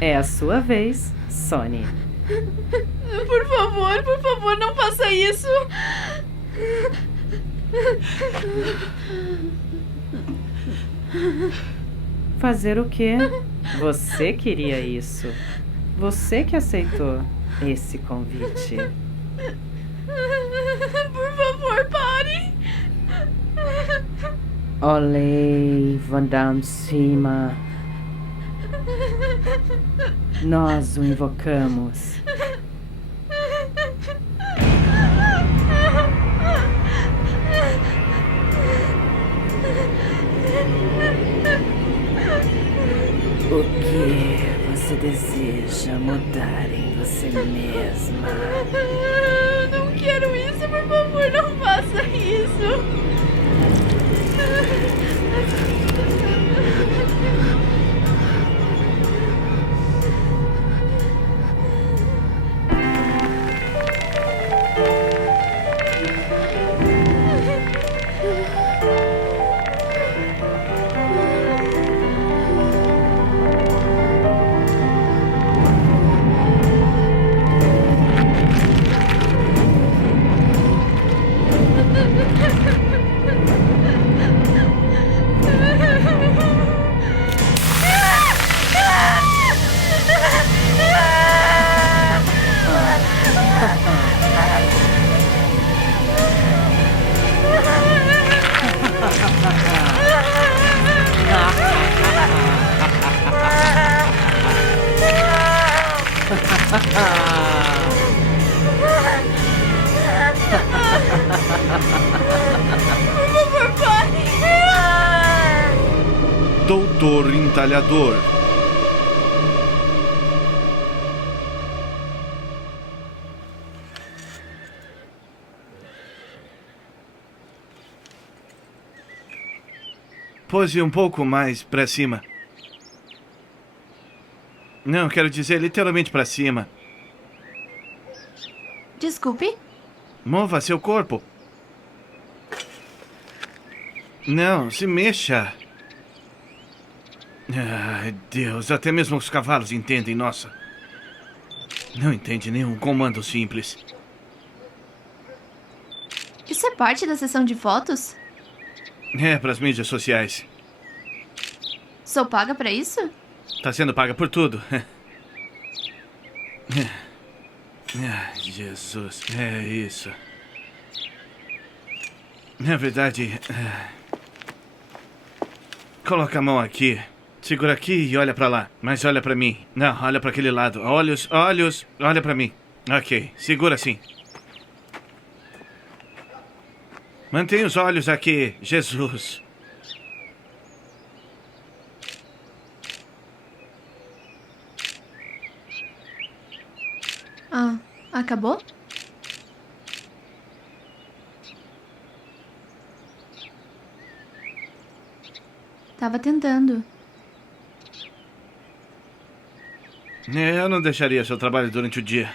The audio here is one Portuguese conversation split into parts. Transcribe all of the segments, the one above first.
É a sua vez, Sonny. Por favor, não faça isso. Fazer o quê? Você queria isso. Você que aceitou esse convite. Por favor, pare. Olê, Vandam Cima. Nós o invocamos. O que você deseja mudar em você mesma? Eu não quero isso, por favor, não faça isso. Por favor, pare. Doutor Entalhador. Pose um pouco mais pra cima. Não, quero dizer literalmente pra cima. Desculpe? Mova seu corpo. Não, se mexa. Ai, Deus, até mesmo os cavalos entendem, nossa. Não entende nenhum comando simples. Isso é parte da sessão de fotos? É, pras mídias sociais. Sou paga pra isso? Tá sendo paga por tudo. Ai, Jesus, é isso. Na verdade... Coloca a mão aqui. Segura aqui e olha pra lá. Mas olha pra mim. Não, olha pra aquele lado. Olhos, olhos. Olha pra mim. Ok, segura assim. Mantenha os olhos aqui, Jesus. Ah, acabou? Tava tentando. Eu não deixaria seu trabalho durante o dia.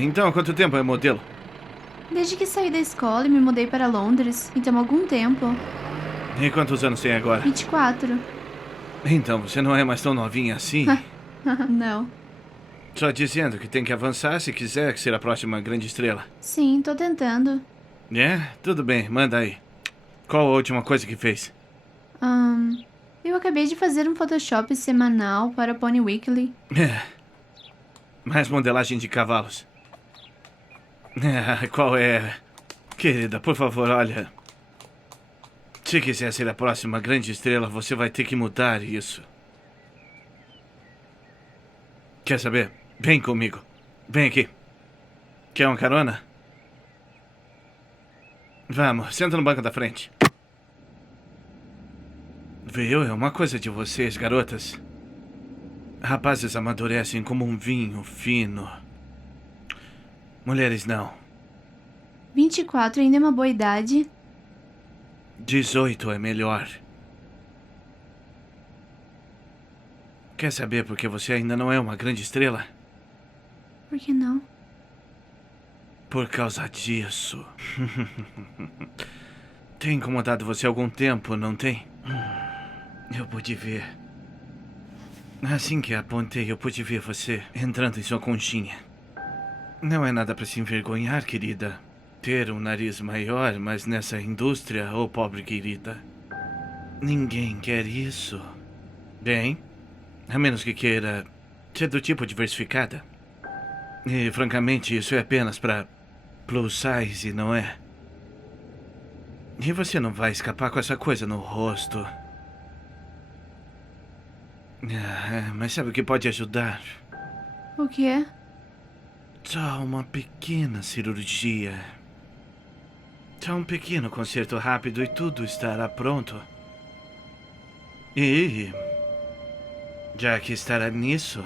Então, há quanto tempo é modelo? Desde que saí da escola e me mudei para Londres, então há algum tempo. E quantos anos tem agora? 24. Então, você não é mais tão novinha assim? Não. Só dizendo que tem que avançar se quiser ser a próxima grande estrela. Sim, tô tentando. É? Tudo bem, manda aí. Qual a última coisa que fez? Eu acabei de fazer um Photoshop semanal para Pony Weekly. Mais modelagem de cavalos. Qual é? Querida, por favor, olha. Se quiser ser a próxima grande estrela, você vai ter que mudar isso. Quer saber? Vem comigo. Vem aqui. Quer uma carona? Vamos, senta no banco da frente. Viu? É uma coisa de vocês, garotas. Rapazes amadurecem como um vinho fino. Mulheres não. 24 ainda é uma boa idade. 18 é melhor. Quer saber por que você ainda não é uma grande estrela? Por que não? Por causa disso. Tem incomodado você há algum tempo, não tem? Eu pude ver. Assim que apontei, eu pude ver você entrando em sua conchinha. Não é nada pra se envergonhar, querida. Ter um nariz maior, mas nessa indústria, ô pobre querida. Ninguém quer isso. Bem, a menos que queira ser do tipo diversificada. E, francamente, isso é apenas pra plus size, não é? E você não vai escapar com essa coisa no rosto. Mas sabe o que pode ajudar? O quê? Só uma pequena cirurgia. Só um pequeno conserto rápido e tudo estará pronto. E, já que estará nisso,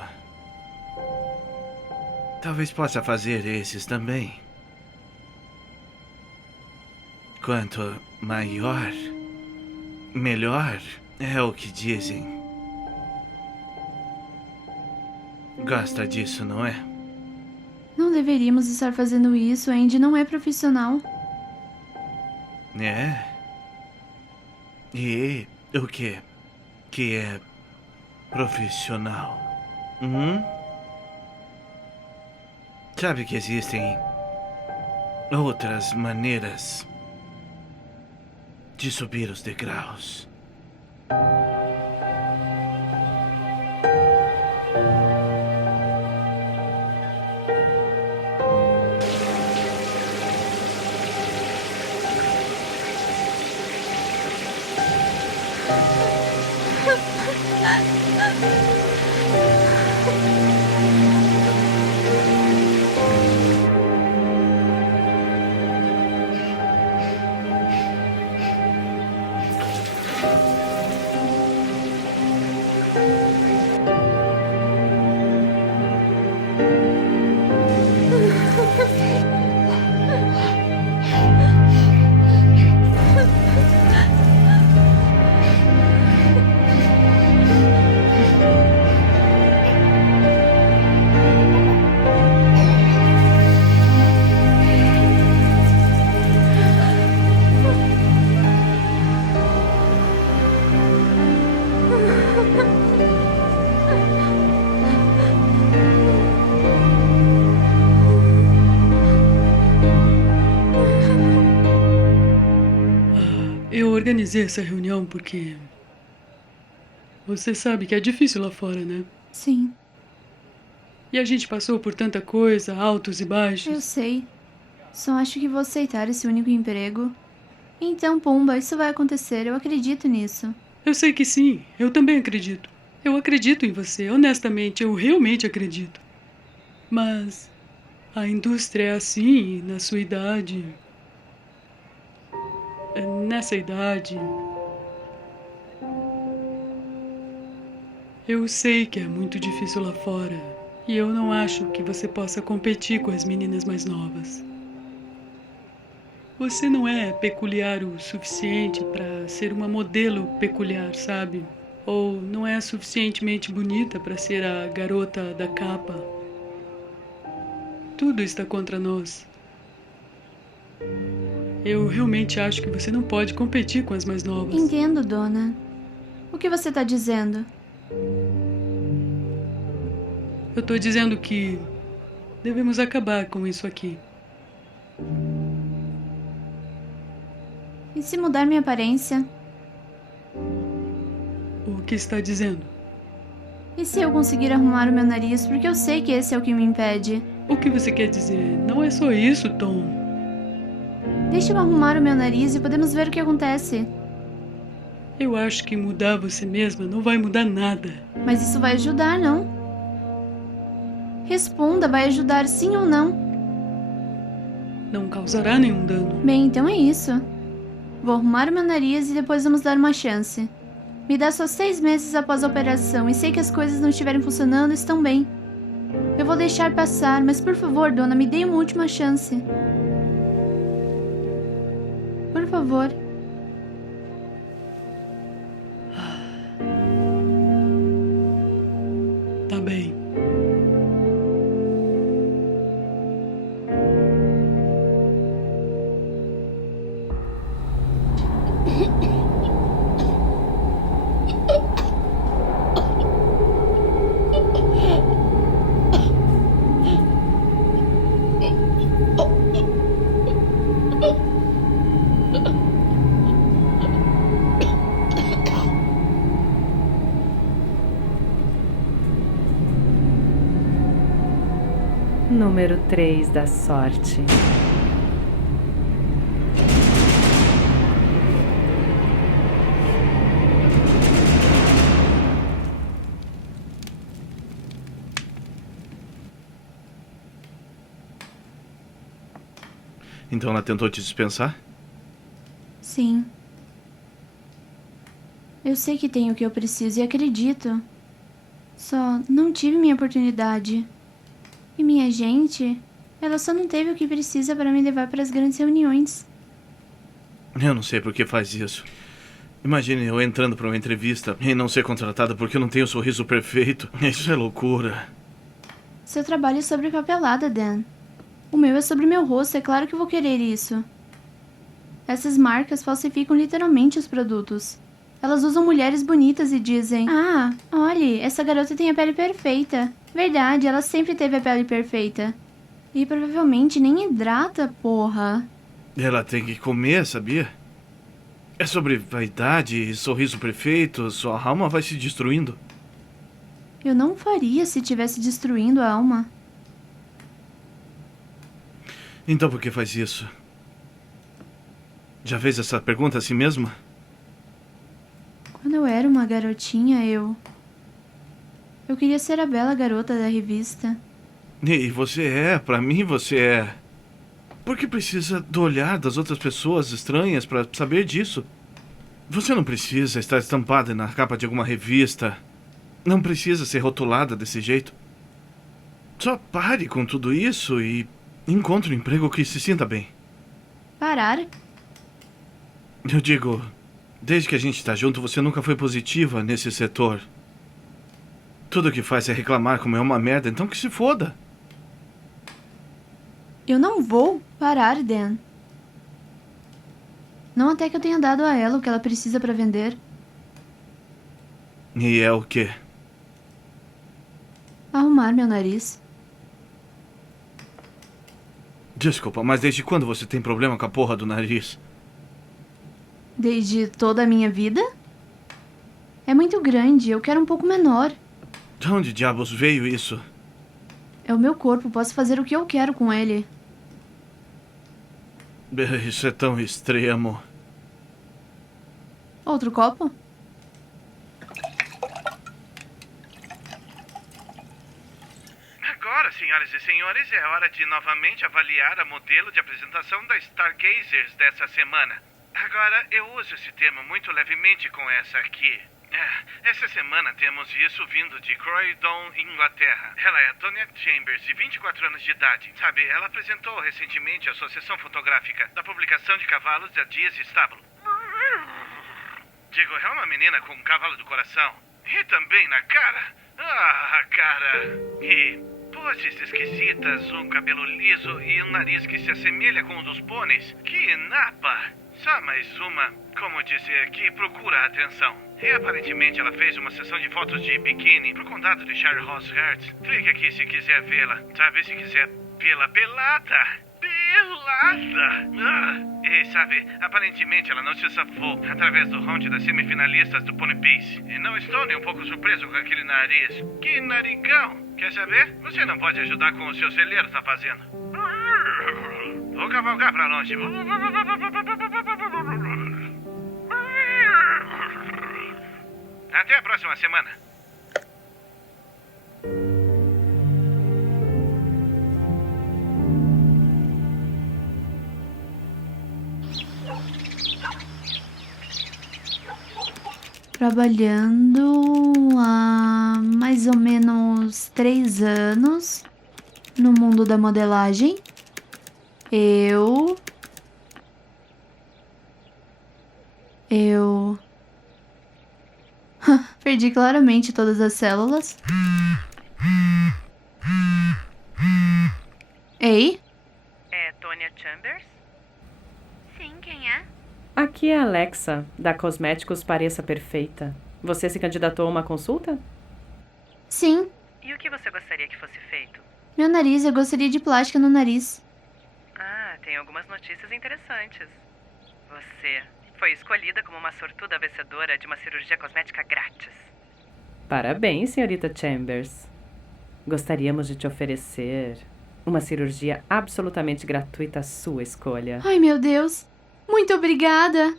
talvez possa fazer esses também. Quanto maior, melhor, é o que dizem. Gosta disso, não é? Não deveríamos estar fazendo isso, Andy não é profissional. É? E o quê? Que é profissional? Sabe que existem outras maneiras de subir os degraus. Eu organizei essa reunião porque... Você sabe que é difícil lá fora, né? Sim, E a gente passou por tanta coisa, altos e eu baixos. sei. Só acho que vou aceitar esse único emprego. Então, Pumba, isso vai acontecer, eu acredito nisso. Eu sei que sim, eu também acredito. Eu acredito em você, honestamente, eu realmente acredito. Mas a indústria é assim, e na sua idade... Nessa idade... Eu sei que é muito difícil lá fora. E eu não acho que você possa competir com as meninas mais novas. Você não é peculiar o suficiente para ser uma modelo peculiar, sabe? Ou não é suficientemente bonita para ser a garota da capa. Tudo está contra nós. Eu realmente acho que você não pode competir com as mais novas. Entendo, dona. O que você tá dizendo? Eu tô dizendo que devemos acabar com isso aqui. E se mudar minha aparência? O que está dizendo? E se eu conseguir arrumar o meu nariz? Porque eu sei que esse é o que me impede. O que você quer dizer? Não é só isso, Tom. Deixa eu arrumar o meu nariz e podemos ver o que acontece. Eu acho que mudar você mesma não vai mudar nada. Mas isso vai ajudar, não? Responda, vai ajudar sim ou não? Não causará nenhum dano. Bem, então é isso. Vou arrumar o meu nariz e depois vamos dar uma chance. Me dá só 6 meses após a operação e sei que as coisas não estiverem funcionando, estão bem. Eu vou deixar passar, mas por favor, dona, me dê uma última chance. Por favor. tá bem. Número 3 da sorte. Então ela tentou te dispensar? Sim. Eu sei que tenho o que eu preciso e acredito. Só não tive minha oportunidade. E minha gente, ela só não teve o que precisa para me levar para as grandes reuniões. Eu não sei por que faz isso. Imagine eu entrando para uma entrevista e não ser contratada porque eu não tenho o sorriso perfeito. Isso é loucura. Seu trabalho é sobre papelada, Dan. O meu é sobre meu rosto, é claro que eu vou querer isso. Essas marcas falsificam literalmente os produtos. Elas usam mulheres bonitas e dizem: ah, olhe, essa garota tem a pele perfeita. Verdade, ela sempre teve a pele perfeita. E provavelmente nem hidrata, porra. Ela tem que comer, sabia? É sobre vaidade e sorriso perfeito. Sua alma vai se destruindo. Eu não faria se estivesse destruindo a alma. Então por que faz isso? Já fez essa pergunta a si mesma? Quando eu era uma garotinha, eu queria ser a bela garota da revista. E você é, pra mim você é. Por que precisa do olhar das outras pessoas estranhas pra saber disso? Você não precisa estar estampada na capa de alguma revista. Não precisa ser rotulada desse jeito. Só pare com tudo isso e encontre um emprego que se sinta bem. Parar? Eu digo, desde que a gente tá junto, você nunca foi positiva nesse setor. Tudo que faz é reclamar como é uma merda, então que se foda. Eu não vou parar, Dan. Não até que eu tenha dado a ela o que ela precisa pra vender. E é o quê? Arrumar meu nariz. Desculpa, mas desde quando você tem problema com a porra do nariz? Desde toda a minha vida? É muito grande, eu quero um pouco menor. De onde diabos veio isso? É o meu corpo, posso fazer o que eu quero com ele. Isso é tão extremo. Outro copo? Agora, senhoras e senhores, é hora de novamente avaliar a modelo de apresentação da Stargazers dessa semana. Agora, eu uso esse termo muito levemente com essa aqui. Essa semana temos isso vindo de Croydon, Inglaterra. Ela é a Tonya Chambers, de 24 anos de idade. Sabe, ela apresentou recentemente a sua sessão fotográfica da publicação de cavalos da Dias Estábulo. Digo, é uma menina com um cavalo do coração. E também na cara. Ah, cara. E poses esquisitas, um cabelo liso e um nariz que se assemelha com o dos pôneis. Que napa! Só mais uma, como dizer, que procura atenção. E aparentemente ela fez uma sessão de fotos de biquíni pro condado de Charlesworth. Clique aqui se quiser vê-la. Sabe, se quiser vê-la pelada. Pelada! E sabe, aparentemente ela não se safou através do round das semifinalistas do Pony Pace. E não estou nem um pouco surpreso com aquele nariz. Que narigão! Quer saber? Você não pode ajudar com o seu celeiro tá fazendo. Vou cavalgar pra longe. Até a próxima semana. Trabalhando há mais ou menos 3 anos no mundo da modelagem. Eu perdi claramente todas as células. Ei? É Tonya Chambers? Sim, quem é? Aqui é a Alexa, da Cosméticos Pareça Perfeita. Você se candidatou a uma consulta? Sim. E o que você gostaria que fosse feito? Meu nariz, eu gostaria de plástica no nariz. Ah, tem algumas notícias interessantes. Você foi escolhida como uma sortuda vencedora de uma cirurgia cosmética grátis. Parabéns, senhorita Chambers. Gostaríamos de te oferecer uma cirurgia absolutamente gratuita à sua escolha. Ai, meu Deus. Muito obrigada.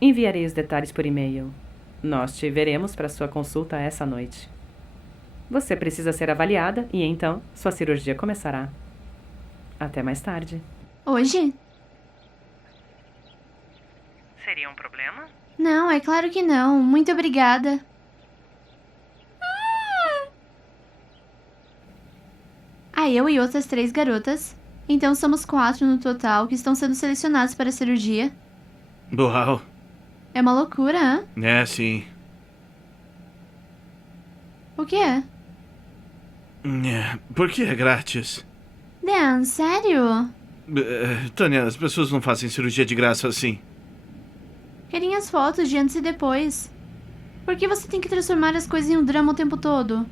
Enviarei os detalhes por e-mail. Nós te veremos para sua consulta essa noite. Você precisa ser avaliada e então sua cirurgia começará. Até mais tarde. Hoje? Seria um problema? Não, é claro que não. Muito obrigada. Eu e outras 3 garotas. Então somos 4 no total que estão sendo selecionados para a cirurgia. Uau. É uma loucura, hã? É, sim. O que é? Por que é grátis? Dan, sério? Tânia, as pessoas não fazem cirurgia de graça assim. Querem as fotos de antes e depois. Por que você tem que transformar as coisas em um drama o tempo todo?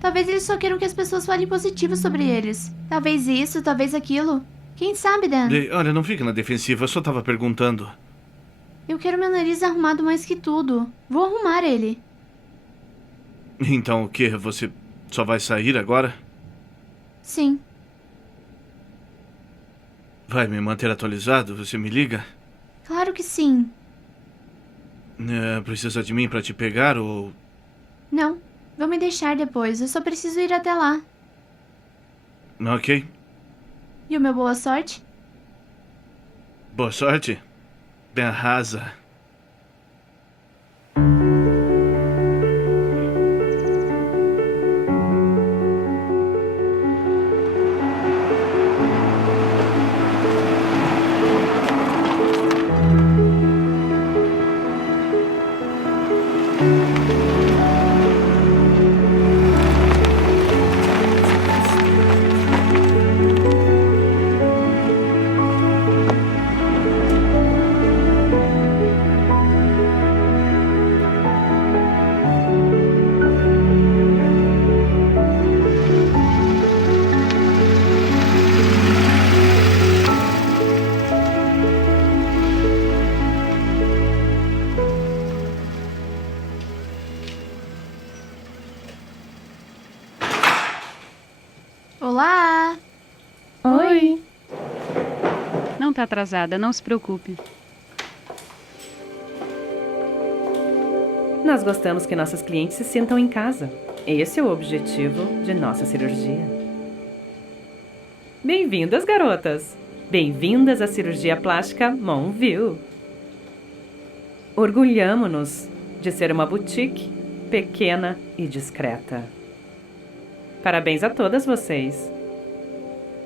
Talvez eles só queiram que as pessoas falem positivo sobre eles. Talvez isso, talvez aquilo. Quem sabe, Dan? Olha, não fica na defensiva, eu só tava perguntando. Eu quero meu nariz arrumado mais que tudo. Vou arrumar ele. Então o quê? Você só vai sair agora? Sim. Vai me manter atualizado? Você me liga? Claro que sim. Precisa de mim pra te pegar ou... Não. Vou me deixar depois. Eu só preciso ir até lá. Ok. E o meu boa sorte? Boa sorte. Bem arrasa. Olá! Oi. Não tá atrasada, não se preocupe. Nós gostamos que nossos clientes se sintam em casa. Esse é o objetivo de nossa cirurgia. Bem-vindas, garotas! Bem-vindas à cirurgia plástica Monville. Orgulhamo-nos de ser uma boutique pequena e discreta. Parabéns a todas vocês.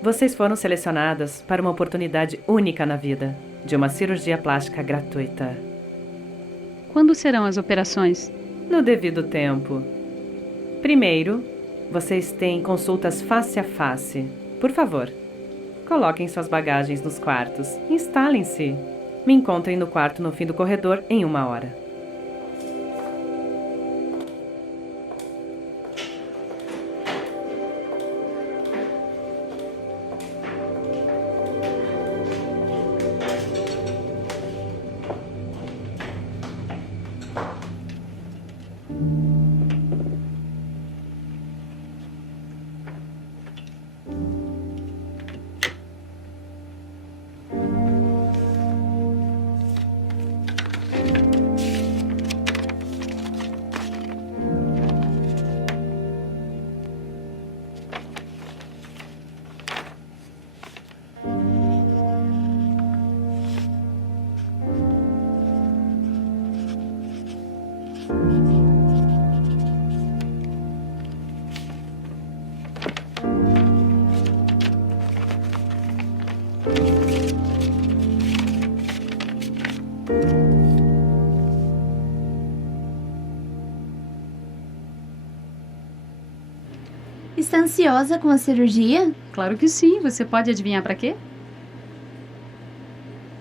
Vocês foram selecionadas para uma oportunidade única na vida, de uma cirurgia plástica gratuita. Quando serão as operações? No devido tempo. Primeiro, vocês têm consultas face a face. Por favor, coloquem suas bagagens nos quartos. Instalem-se. Me encontrem no quarto no fim do corredor em 1 hora. Está ansiosa com a cirurgia? Claro que sim. Você pode adivinhar pra quê?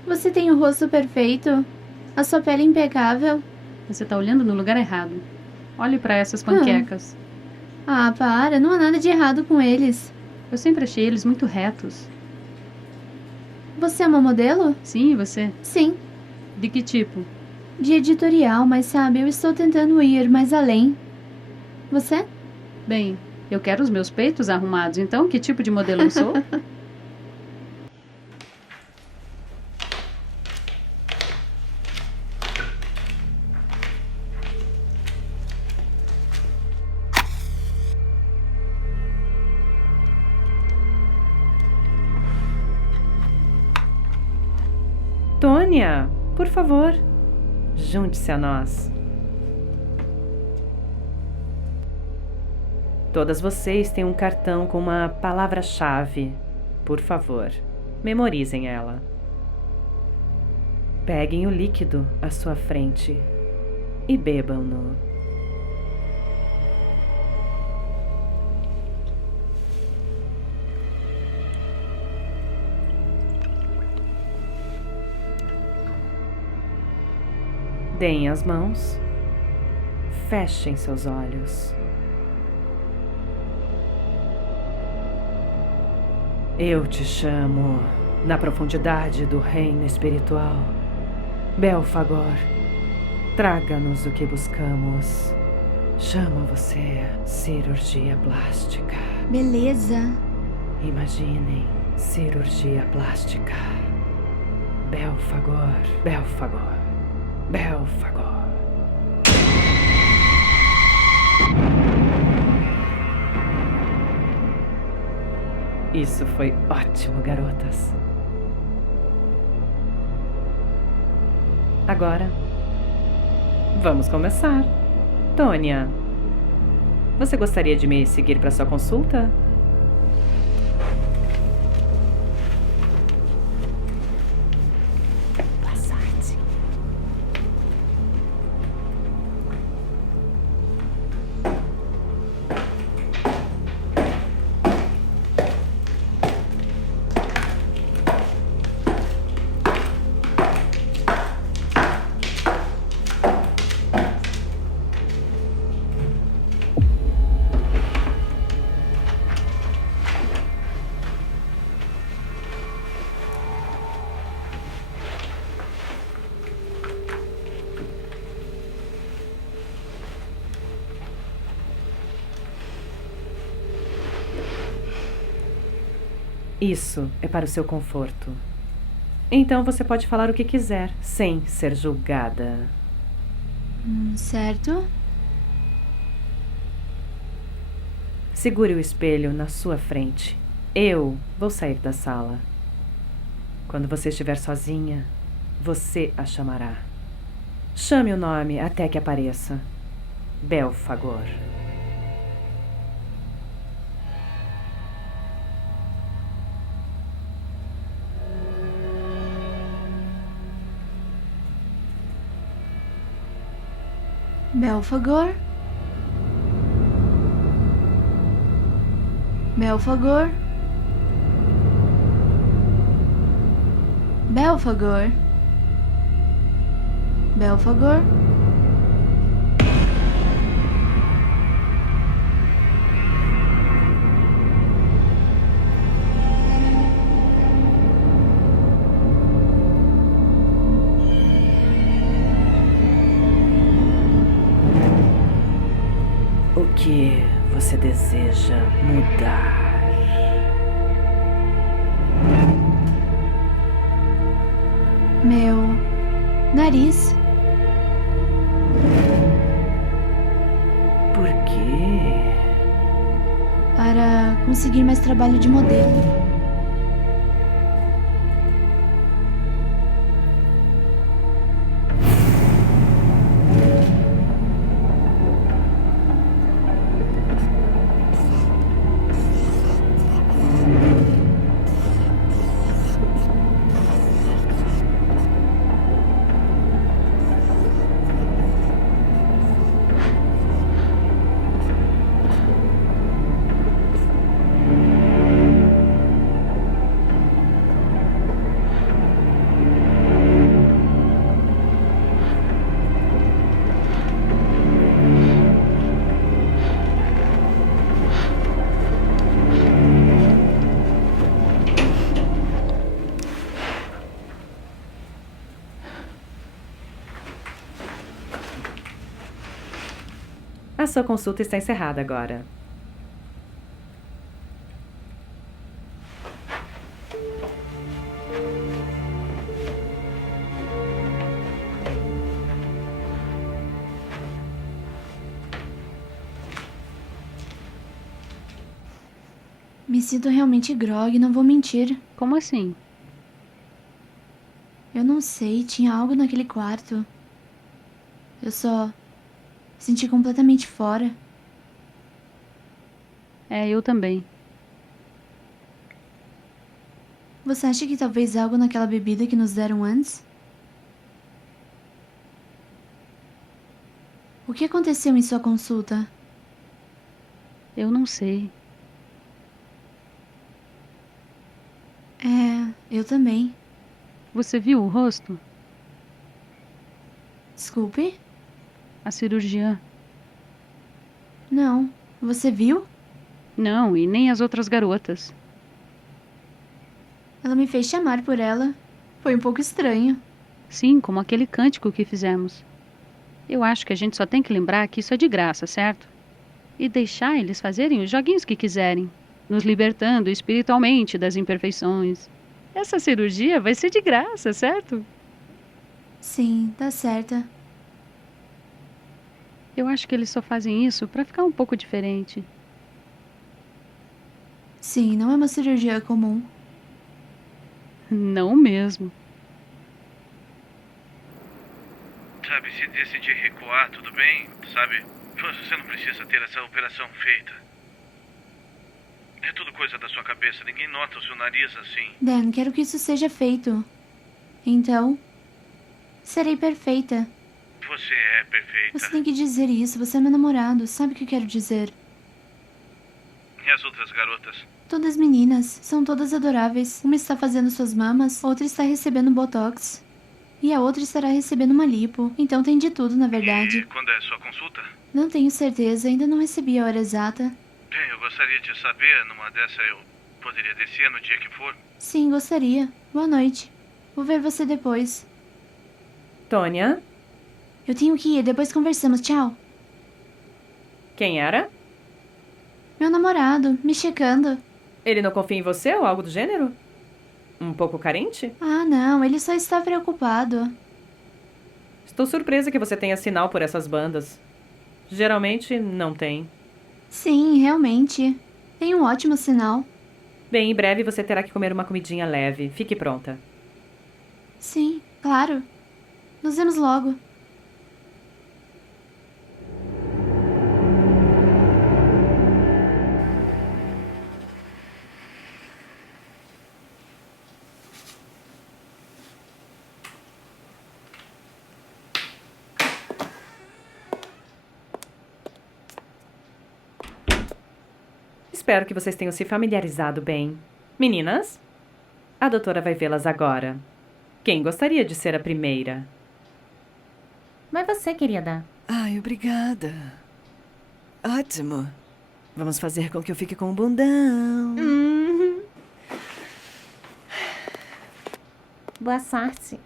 Você tem o rosto perfeito, a sua pele impecável. Você tá olhando no lugar errado. Olhe pra essas panquecas. Ah, para, não há nada de errado com eles. Eu sempre achei eles muito retos. Você é uma modelo? Sim, e você? Sim, De que tipo? de editorial, mas sabe, eu estou tentando ir mais além. Você? Bem, eu quero os meus peitos arrumados, então que tipo de modelo eu sou? Tônia, por favor, junte-se a nós. Todas vocês têm um cartão com uma palavra-chave. Por favor, memorizem ela. Peguem o líquido à sua frente e bebam-no. Deem as mãos, fechem seus olhos. Eu te chamo na profundidade do reino espiritual. Belphagor, traga-nos o que buscamos. Chama você cirurgia plástica. Beleza. Imaginem cirurgia plástica. Belphagor, Belphagor, Belphagor. Isso foi ótimo, garotas. Agora, vamos começar. Tônia, você gostaria de me seguir para sua consulta? Boa sorte. Isso é para o seu conforto. Então você pode falar o que quiser, sem ser julgada. Certo? Segure o espelho na sua frente. Eu vou sair da sala. Quando você estiver sozinha, você a chamará. Chame o nome até que apareça. Belphagor. Belphagor? Belphagor? Belphagor? Belphagor? O que você deseja mudar? Meu nariz. Por quê? Para conseguir mais trabalho de modelo. A sua consulta está encerrada agora. Me sinto realmente grogue, não vou mentir. Como assim? Eu não sei, tinha algo naquele quarto. Eu só senti completamente fora. É, eu também. Você acha que talvez algo naquela bebida que nos deram antes? O que aconteceu em sua consulta? Eu não sei. Eu também. Você viu o rosto? Desculpe? A cirurgiã. Não. Você viu? Não, e nem as outras garotas. Ela me fez chamar por ela. Foi um pouco estranho. Sim, como aquele cântico que fizemos. Eu acho que a gente só tem que lembrar que isso é de graça, certo? E deixar eles fazerem os joguinhos que quiserem, nos libertando espiritualmente das imperfeições. Essa cirurgia vai ser de graça, certo? Sim, tá certa. Eu acho que eles só fazem isso pra ficar um pouco diferente. Sim, não é uma cirurgia comum. Não mesmo. Sabe, se decidir recuar, tudo bem, sabe? Você não precisa ter essa operação feita. É tudo coisa da sua cabeça, ninguém nota o seu nariz assim. Dan, quero que isso seja feito. Então, serei perfeita. Você é perfeita. Você tem que dizer isso, você é meu namorado, sabe o que eu quero dizer? E as outras garotas? Todas meninas, são todas adoráveis. Uma está fazendo suas mamas, outra está recebendo botox. E a outra estará recebendo uma lipo. Então tem de tudo, na E verdade. quando é sua consulta? Não tenho certeza, ainda não recebi a hora exata. Bem, eu gostaria de saber, numa dessa eu poderia descer no dia que for. Sim, gostaria. Boa noite. Vou ver você depois. Tônia? Eu tenho que ir, depois conversamos. Tchau. Quem era? Meu namorado, me checando. Ele não confia em você ou algo do gênero? Um pouco carente? Ah, não, ele só está preocupado. Estou surpresa que você tenha sinal por essas bandas. Geralmente, não tem. Sim, realmente. Tem um ótimo sinal. Bem, em breve você terá que comer uma comidinha leve. Fique pronta. Sim, claro. Nos vemos logo. Espero que vocês tenham se familiarizado bem. Meninas, a doutora vai vê-las agora. Quem gostaria de ser a primeira? Vai você, querida. Ai, obrigada. Ótimo. Vamos fazer com que eu fique com um bundão. Boa sorte.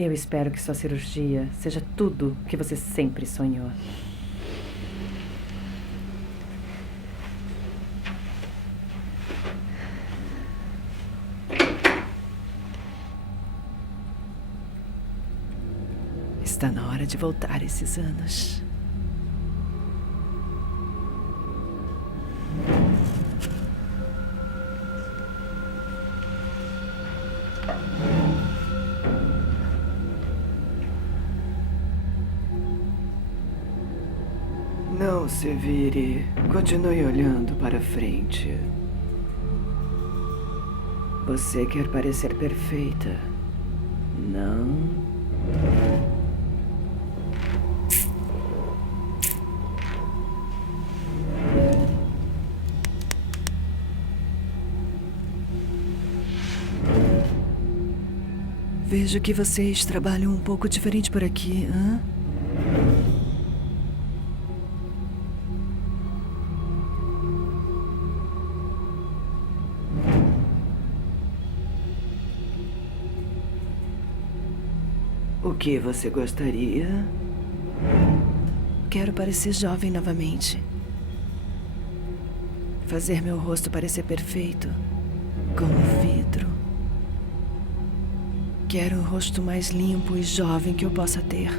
Eu espero que sua cirurgia seja tudo que você sempre sonhou. Está na hora de voltar esses anos. Não se vire. Continue olhando para frente. Você quer parecer perfeita, não? vejo que vocês trabalham um pouco diferente por aqui, hã? O que você gostaria? Quero parecer jovem novamente. Fazer meu rosto parecer perfeito, como vidro. Quero o rosto mais limpo e jovem que eu possa ter.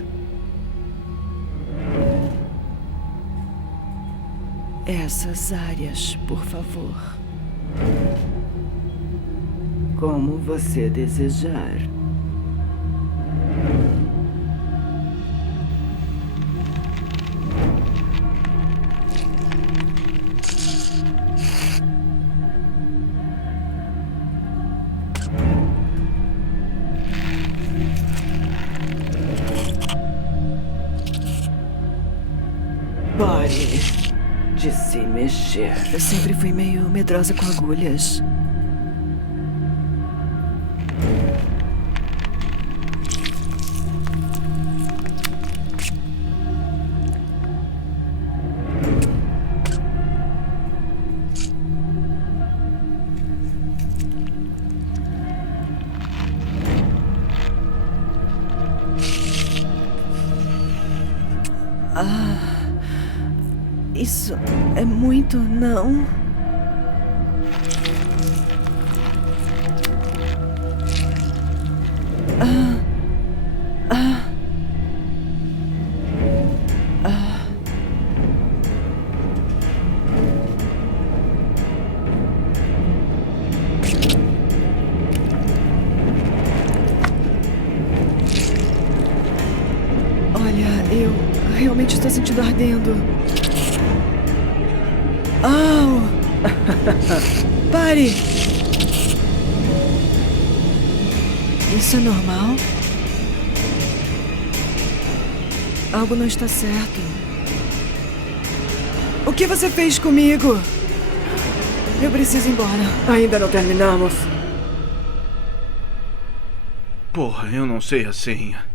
Essas áreas, por favor. Como você desejar. Pare de se mexer. Eu sempre fui meio medrosa com agulhas. Isso é muito, não? Olha, eu realmente estou sentindo ardendo. Au! Pare! Isso é normal? Algo não está certo. O que você fez comigo? Eu preciso ir embora. Ainda não terminamos. Porra, eu não sei a senha.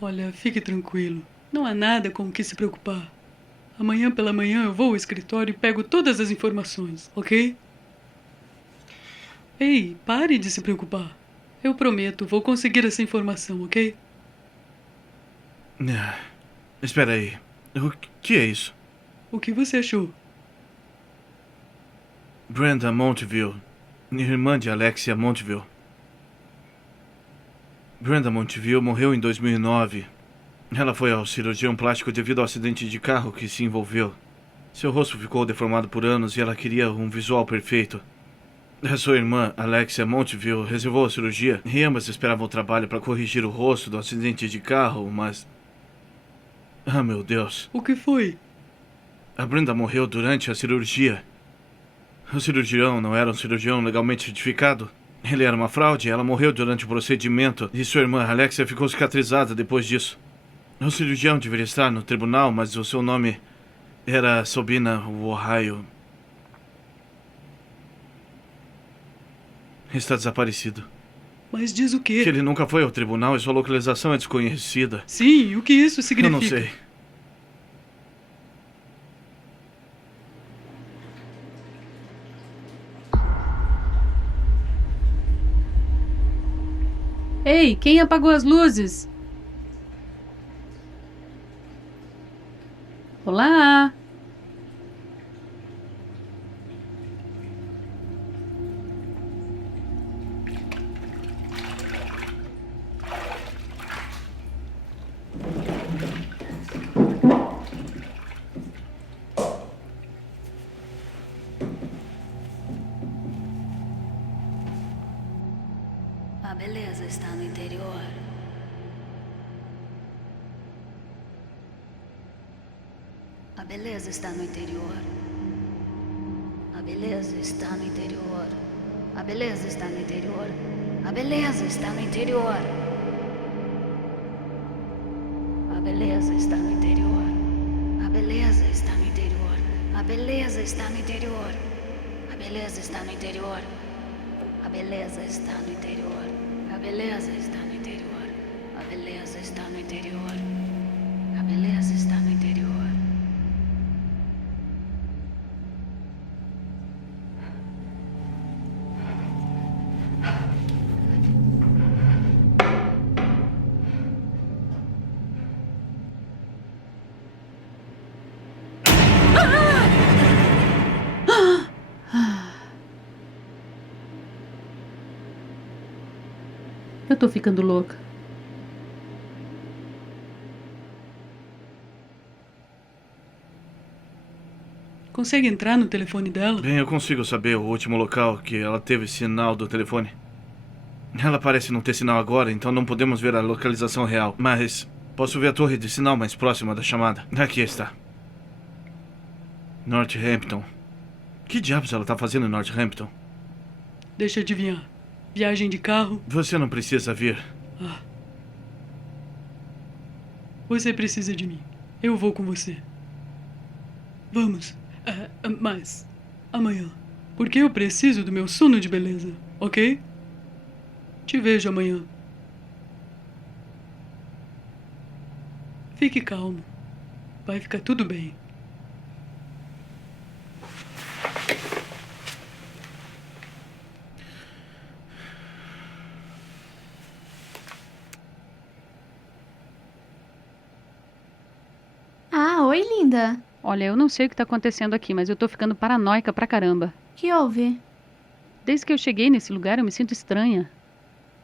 Olha, fique tranquilo. Não há nada com o que se preocupar. Amanhã pela manhã eu vou ao escritório e pego todas as informações, ok? Ei, pare de se preocupar. Eu prometo, vou conseguir essa informação, ok? Espera aí. O que é isso? O que você achou? Brenda Montville, irmã de Alexia Montville. Brenda Montville morreu em 2009. Ela foi ao cirurgião plástico devido ao acidente de carro que se envolveu. Seu rosto ficou deformado por anos e ela queria um visual perfeito. A sua irmã, Alexia Montville, reservou a cirurgia e ambas esperavam o trabalho para corrigir o rosto do acidente de carro, mas... Ah, meu Deus. O que foi? A Brenda morreu durante a cirurgia. O cirurgião não era um cirurgião legalmente certificado. Ele era uma fraude, ela morreu durante o procedimento e sua irmã, Alexia, ficou cicatrizada depois disso. O cirurgião deveria estar no tribunal, mas o seu nome era Sabina Ohio. Está desaparecido. Mas diz o quê? Que ele nunca foi ao tribunal e sua localização é desconhecida. Sim, o que isso significa? Eu não sei. Ei, quem apagou as luzes? Olá! A beleza está no interior. A beleza está no interior. A beleza está no interior. A beleza está no interior. A beleza está no interior. A beleza está no interior. A beleza está no interior. A beleza está no interior. A beleza está no interior. A beleza está no interior. A beleza está no interior. A beleza está no interior. A beleza está no interior. Eu tô ficando louca. Consegue entrar no telefone dela? Bem, eu consigo saber o último local que ela teve sinal do telefone. Ela parece não ter sinal agora, então não podemos ver a localização real. Mas posso ver a torre de sinal mais próxima da chamada. Aqui está. Northampton. Que diabos ela tá fazendo em Northampton? Deixa eu adivinhar. Viagem de carro? Você não precisa vir. Você precisa de mim. Eu vou com você. Vamos. Mas amanhã. Porque eu preciso do meu sono de beleza, ok? Te vejo amanhã. Fique calmo. Vai ficar tudo bem. Ah, oi, linda. Olha, eu não sei o que tá acontecendo aqui, mas eu tô ficando paranoica pra caramba. Que houve? Desde que eu cheguei nesse lugar, eu me sinto estranha.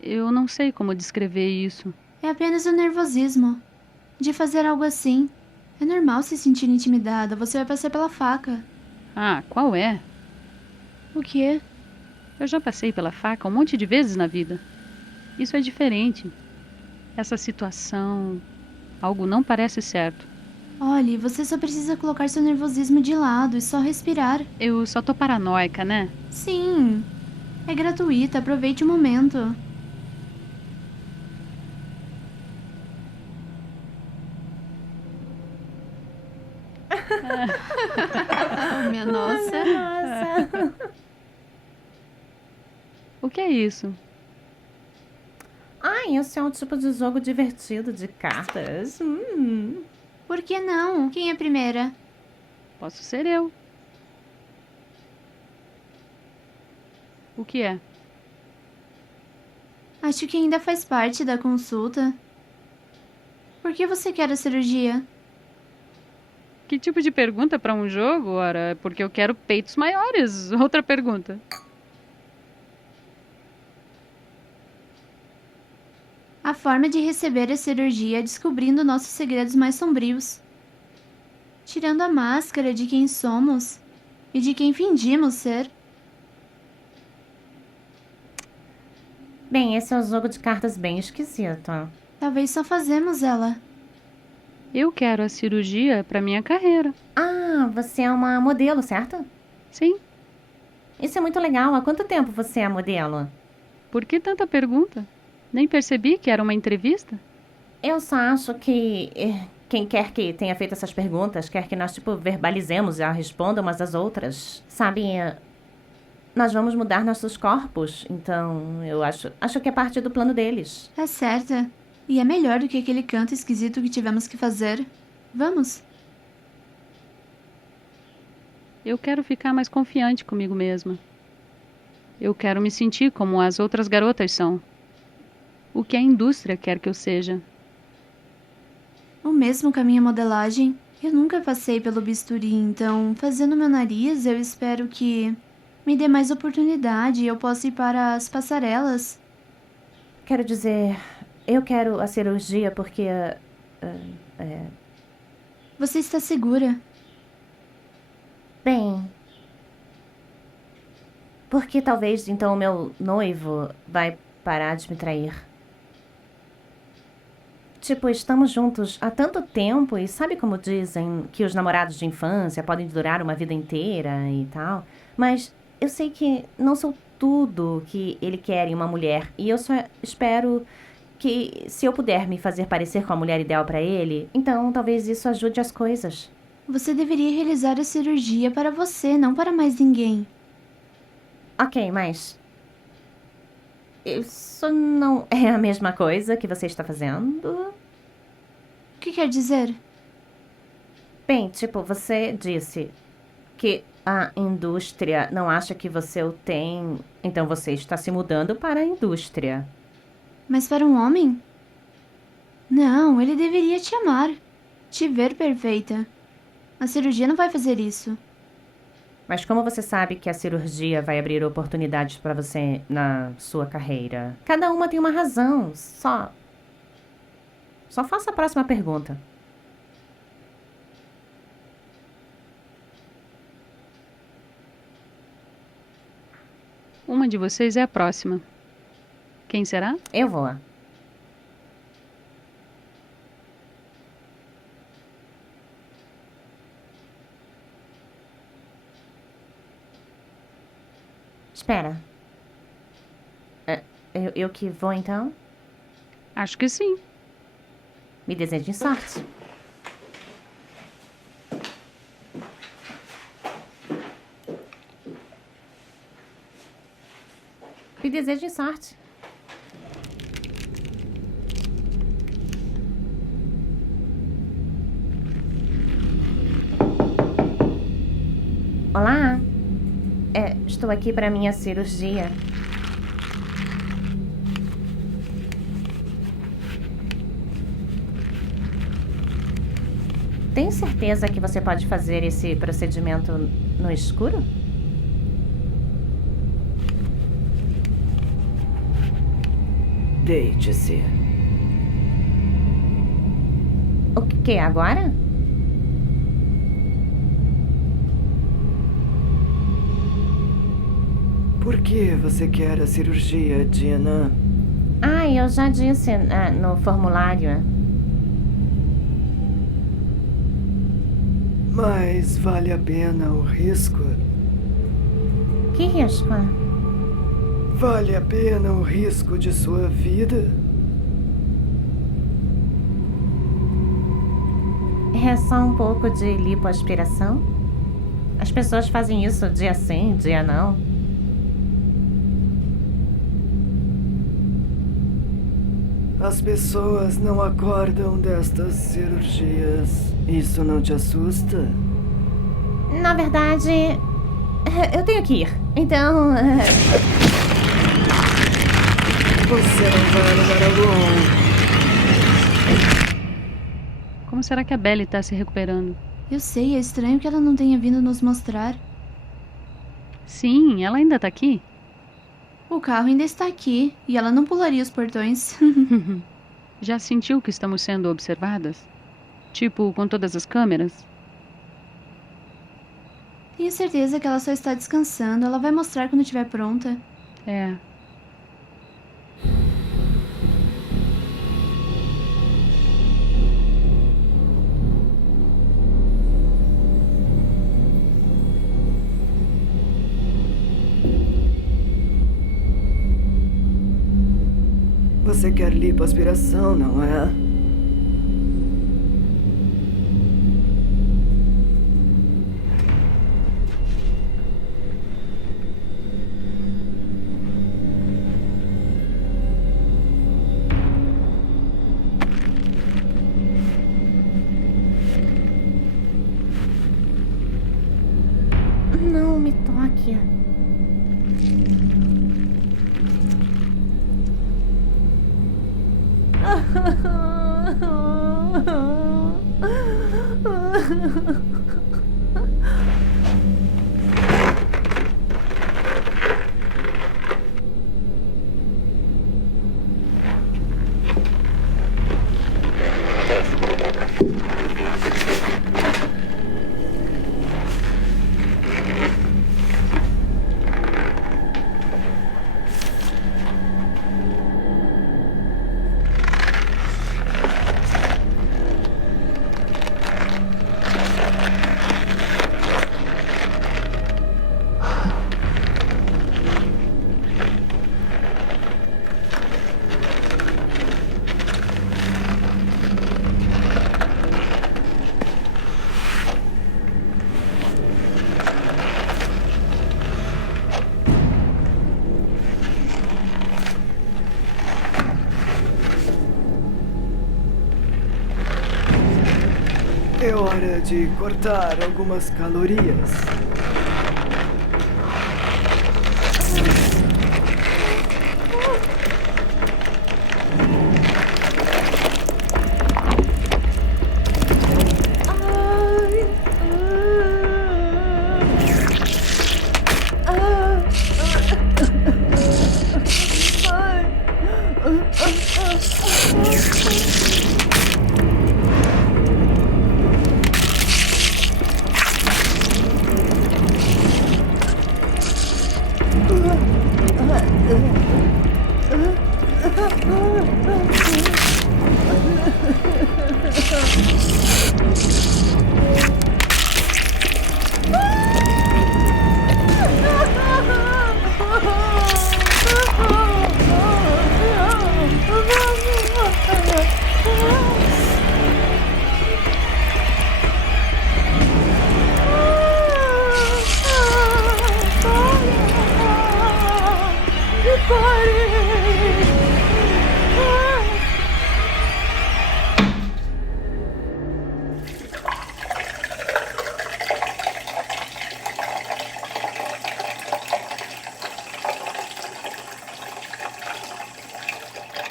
Eu não sei como descrever isso. É apenas o nervosismo de fazer algo assim. É normal se sentir intimidada. Você vai passar pela faca. Ah, qual é? O quê? Eu já passei pela faca um monte de vezes na vida. Isso é diferente. Essa situação... algo não parece certo. Olhe, você só precisa colocar seu nervosismo de lado e só respirar. Eu só tô paranoica, né? Sim. É gratuita, aproveite o momento. Oh, minha nossa. Nossa. O que é isso? Ai, esse é um tipo de jogo divertido de cartas. Por que não? Quem é a primeira? Posso ser eu. O que é? Acho que ainda faz parte da consulta. Por que você quer a cirurgia? Que tipo de pergunta pra um jogo? Ora, é porque eu quero peitos maiores. Outra pergunta. A forma de receber a cirurgia é descobrindo nossos segredos mais sombrios. Tirando a máscara de quem somos e de quem fingimos ser. Bem, esse é um jogo de cartas bem esquisito. Talvez só fazemos ela. Eu quero a cirurgia pra minha carreira. Ah, você é uma modelo, certo? Sim. Isso é muito legal. Há quanto tempo você é modelo? Por que tanta pergunta? Nem percebi que era uma entrevista. Eu só acho que quem quer que tenha feito essas perguntas quer que nós, verbalizemos e a respondam umas às outras. Sabe, nós vamos mudar nossos corpos, então eu acho que é parte do plano deles. É certa. E é melhor do que aquele canto esquisito que tivemos que fazer. Vamos. Eu quero ficar mais confiante comigo mesma. Eu quero me sentir como as outras garotas são. O que a indústria quer que eu seja. O mesmo com a minha modelagem. Eu nunca passei pelo bisturi, então, fazendo meu nariz, eu espero que me dê mais oportunidade e eu possa ir para as passarelas. Quero dizer, eu quero a cirurgia porque... Você está segura? Bem... Porque talvez, então, o meu noivo vai parar de me trair. Estamos juntos há tanto tempo e sabe como dizem que os namorados de infância podem durar uma vida inteira e tal? Mas eu sei que não sou tudo que ele quer em uma mulher e eu só espero que, se eu puder me fazer parecer com a mulher ideal para ele, então talvez isso ajude as coisas. Você deveria realizar a cirurgia para você, não para mais ninguém. Ok, mas... Isso não é a mesma coisa que você está fazendo? O que quer dizer? Bem, tipo, você disse que a indústria não acha que você o tem, então você está se mudando para a indústria. Mas para um homem? Não, ele deveria te amar. Te ver perfeita. A cirurgia não vai fazer isso. Mas como você sabe que a cirurgia vai abrir oportunidades para você na sua carreira? Cada uma tem uma razão. Só faça a próxima pergunta. Uma de vocês é a próxima. Quem será? Eu vou. Espera. Eu que vou, então? Acho que sim. Me desejem sorte. Me desejem sorte. Olá. Estou aqui para minha cirurgia. Tem certeza que você pode fazer esse procedimento no escuro? Deite-se. O que, agora? Por que você quer a cirurgia, Dina? Eu já disse no formulário. Mas vale a pena o risco? Que risco? Vale a pena o risco de sua vida? É só um pouco de lipoaspiração? As pessoas fazem isso dia sim, dia não. As pessoas não acordam destas cirurgias. Isso não te assusta? Na verdade, eu tenho que ir. Então... Você não vai a lugar algum. Como será que a Belly tá se recuperando? Eu sei, é estranho que ela não tenha vindo nos mostrar. Sim, ela ainda tá aqui. O carro ainda está aqui e ela não pularia os portões. Já sentiu que estamos sendo observadas? Tipo, com todas as câmeras? Tenho certeza que ela só está descansando. Ela vai mostrar quando estiver pronta. É. Você quer lipoaspiração, não é? Não me toque. É hora de cortar algumas calorias.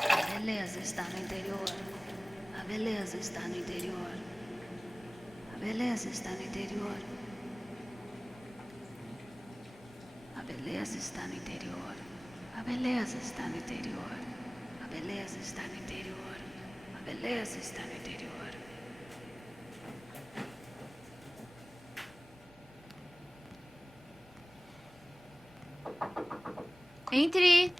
A beleza está no interior. A beleza está no interior. A beleza está no interior. A beleza está no interior. A beleza está no interior. A beleza está no interior. A beleza está no interior. Entre!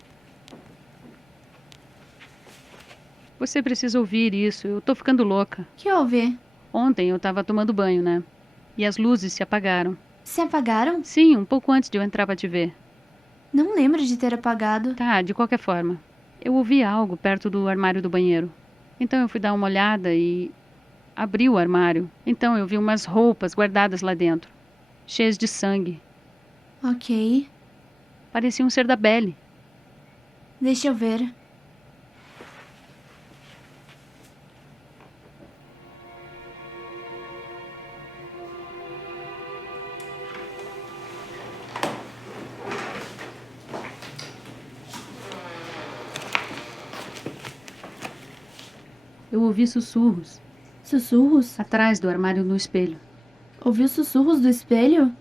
Você precisa ouvir isso. Eu tô ficando louca. Que houve? Ontem eu tava tomando banho, né? E as luzes se apagaram. Se apagaram? Sim, um pouco antes de eu entrar pra te ver. Não lembro de ter apagado. Tá, de qualquer forma. Eu ouvi algo perto do armário do banheiro. Então eu fui dar uma olhada e abri o armário. Então eu vi umas roupas guardadas lá dentro, cheias de sangue. Ok. Pareciam ser da Belle. Deixa eu ver. Eu ouvi sussurros Sussurros? atrás do armário no espelho. Ouviu sussurros do espelho?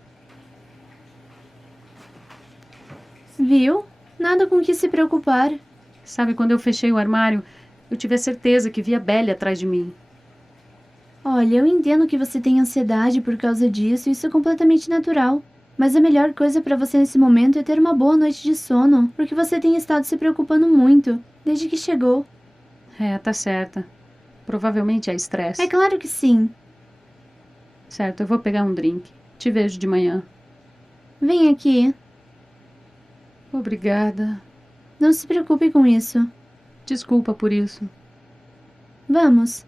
Viu? Nada com que se preocupar. Sabe, quando eu fechei o armário, eu tive a certeza que via Belle atrás de mim. Olha, eu entendo que você tem ansiedade por causa disso, isso é completamente natural. Mas a melhor coisa pra você nesse momento é ter uma boa noite de sono, porque você tem estado se preocupando muito, desde que chegou. É, tá certa. Provavelmente é estresse. É claro que sim. Certo, eu vou pegar um drink. Te vejo de manhã. Vem aqui. Obrigada. Não se preocupe com isso. Desculpa por isso. Vamos.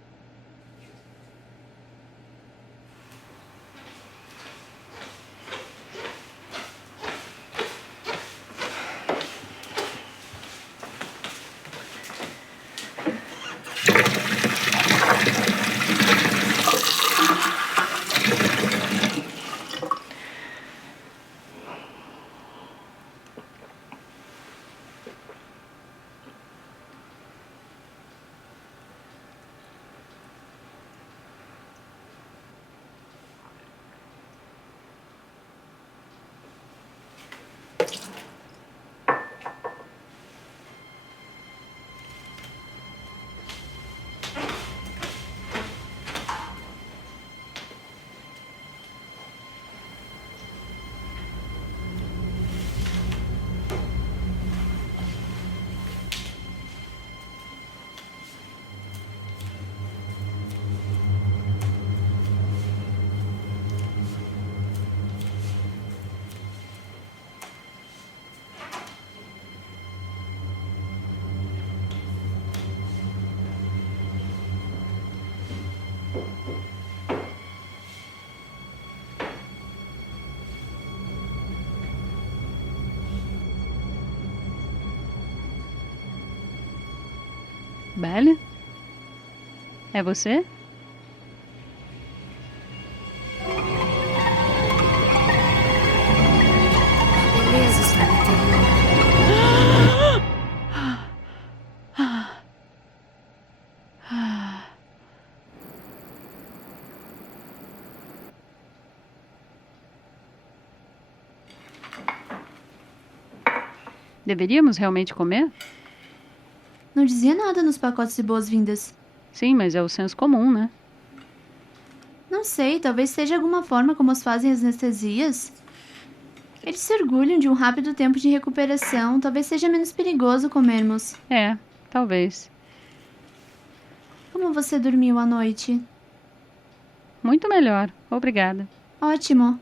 Belle? É você? Deveríamos realmente comer? Não dizia nada nos pacotes de boas-vindas. Sim, mas é o senso comum, né? Não sei, talvez seja alguma forma como os fazem as anestesias. Eles se orgulham de um rápido tempo de recuperação. Talvez seja menos perigoso comermos. É, talvez. Como você dormiu à noite? Muito melhor, obrigada. Ótimo.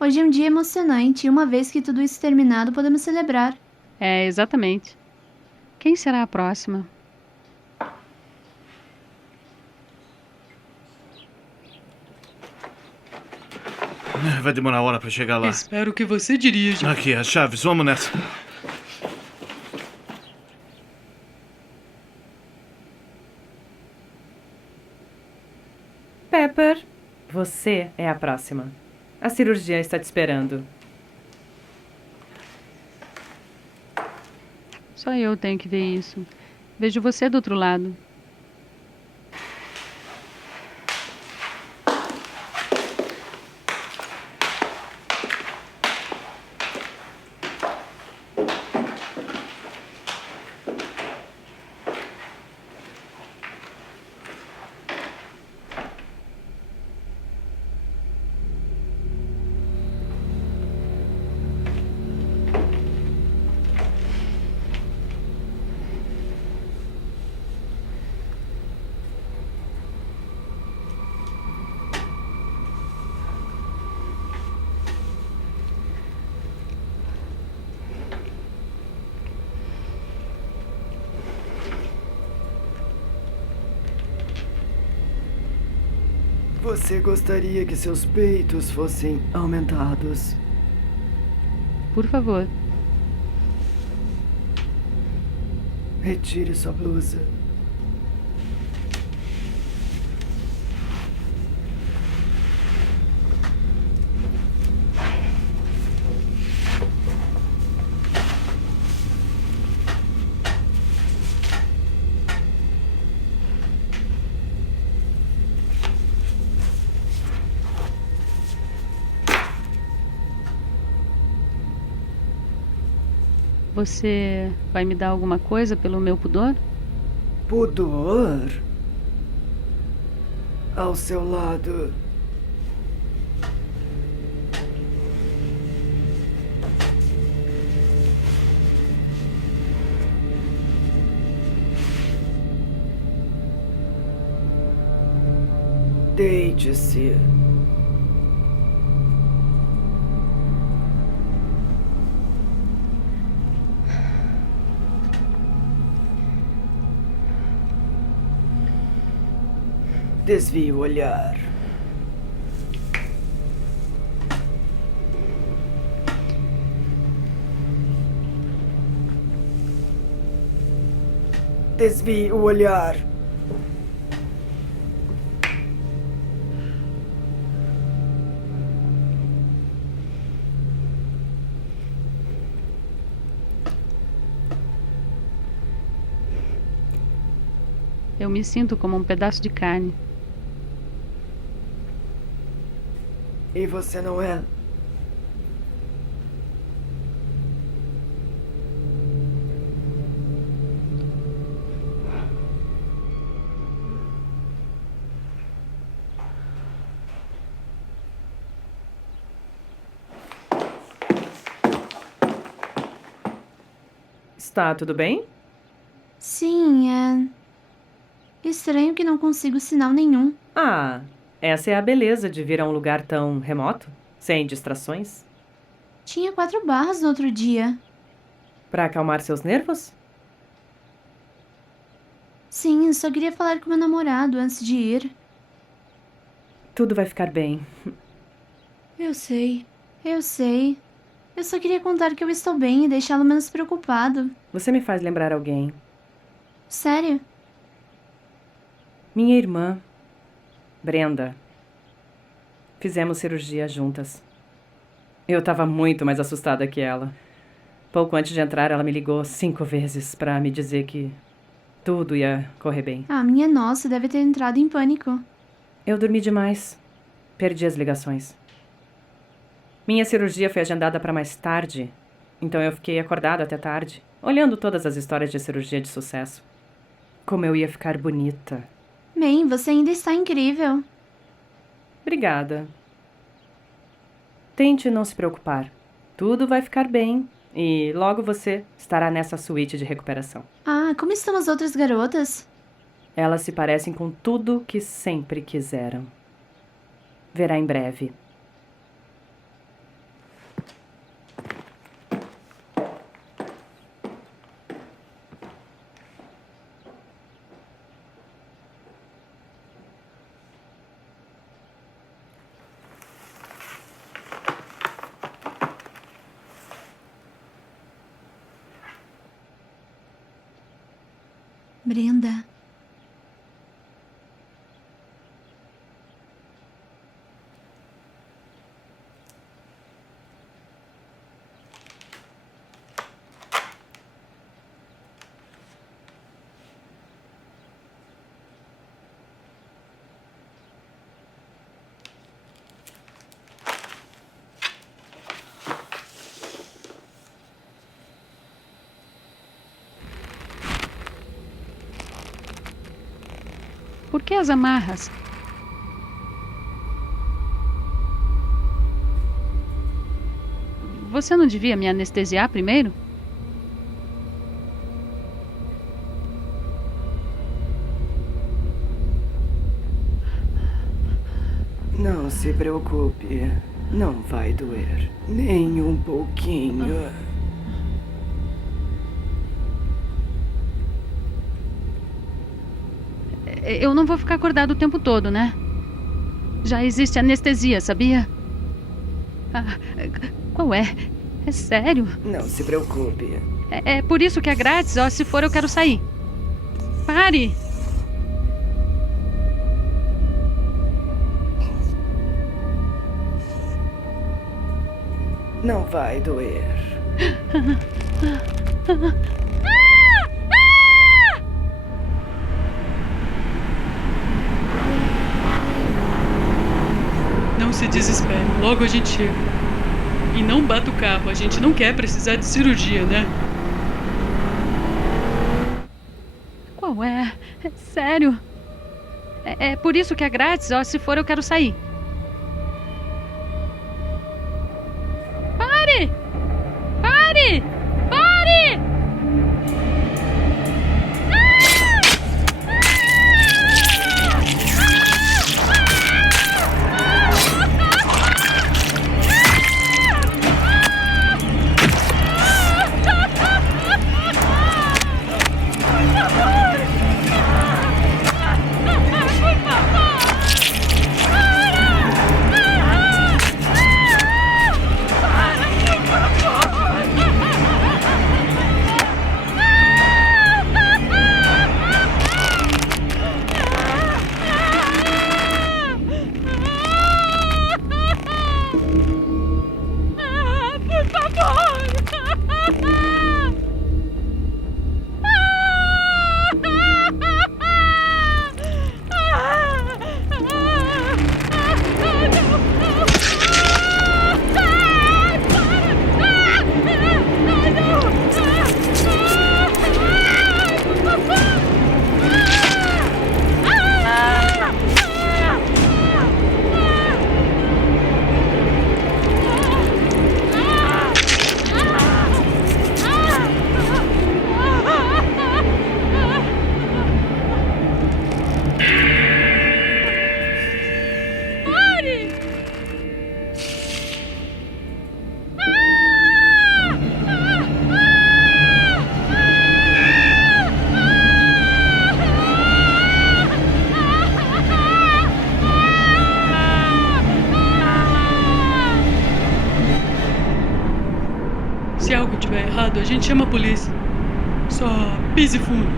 Hoje é um dia emocionante e uma vez que tudo isso terminado, podemos celebrar. É, exatamente. Quem será a próxima? Vai demorar hora pra chegar lá. Espero que você dirija. Aqui, as chaves. Vamos nessa. Pepper, você é a próxima. A cirurgia está te esperando. Só eu tenho que ver isso. Vejo você do outro lado. Você gostaria que seus peitos fossem aumentados? Por favor. Retire sua blusa. Você vai me dar alguma coisa pelo meu pudor? Pudor? Ao seu lado. Deite-se. Desvie o olhar. Desvie o olhar. Eu me sinto como um pedaço de carne. E você não é? Está tudo bem? Sim, é... Estranho que não consigo sinal nenhum. Ah, essa é a beleza de vir a um lugar tão remoto, sem distrações. Tinha 4 barras no outro dia. Para acalmar seus nervos? Sim, eu só queria falar com meu namorado antes de ir. Tudo vai ficar bem. Eu sei. Eu sei. Eu só queria contar que eu estou bem e deixá-lo menos preocupado. Você me faz lembrar alguém. Sério? Minha irmã, Brenda. Fizemos cirurgia juntas. Eu estava muito mais assustada que ela. Pouco antes de entrar, ela me ligou 5 vezes para me dizer que tudo ia correr bem. Ah, minha nossa, deve ter entrado em pânico. Eu dormi demais. Perdi as ligações. Minha cirurgia foi agendada para mais tarde Então eu fiquei acordada até tarde, olhando todas as histórias de cirurgia de sucesso. Como eu ia ficar bonita. Bem, você ainda está incrível. Obrigada. Tente não se preocupar. Tudo vai ficar bem e logo você estará nessa suíte de recuperação. Ah, como estão as outras garotas? Elas se parecem com tudo que sempre quiseram. Verá em breve. Brenda. Por que as amarras? Você não devia me anestesiar primeiro? Não se preocupe. Não vai doer. Nem um pouquinho. Eu não vou ficar acordado o tempo todo, né? Já existe anestesia, sabia? Ah, qual é? É sério? Não se preocupe. É por isso que é grátis, ó. Se for, eu quero sair. Pare! Não vai doer. Não se desespere, logo a gente chega. E não bata o carro, a gente não quer precisar de cirurgia, né? Qual é? É sério? É por isso que é grátis, ó. Se for, eu quero sair. Pare! Pare! Pare! Se algo tiver errado, a gente chama a polícia. Só pise fundo.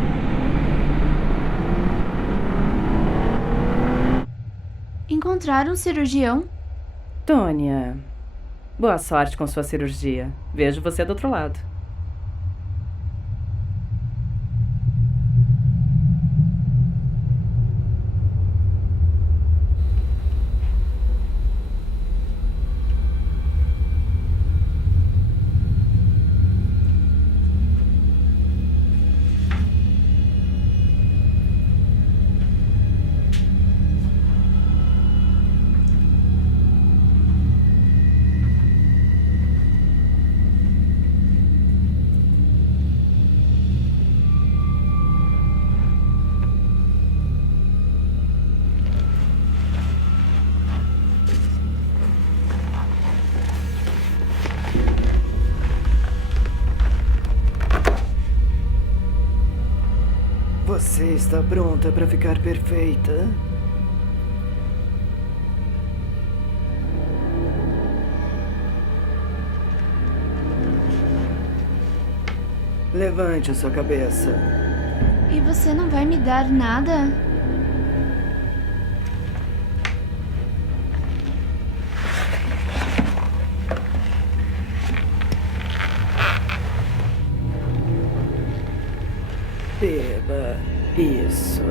Encontraram um cirurgião? Tônia, boa sorte com sua cirurgia. Vejo você do outro lado. Você está pronta para ficar perfeita? Levante a sua cabeça. E você não vai me dar nada? Beba isso.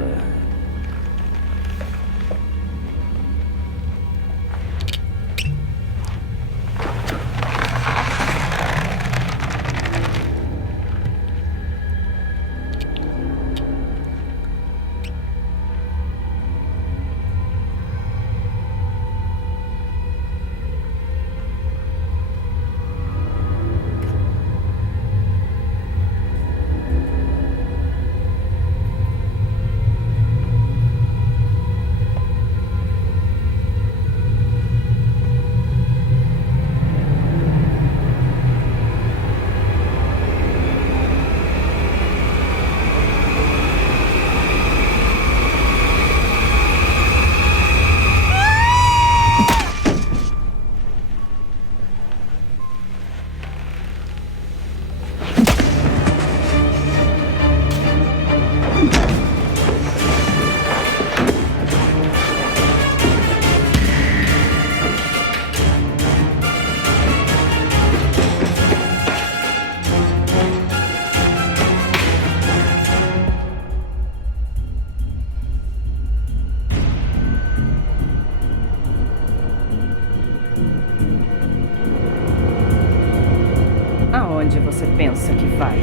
Aonde você pensa que vai?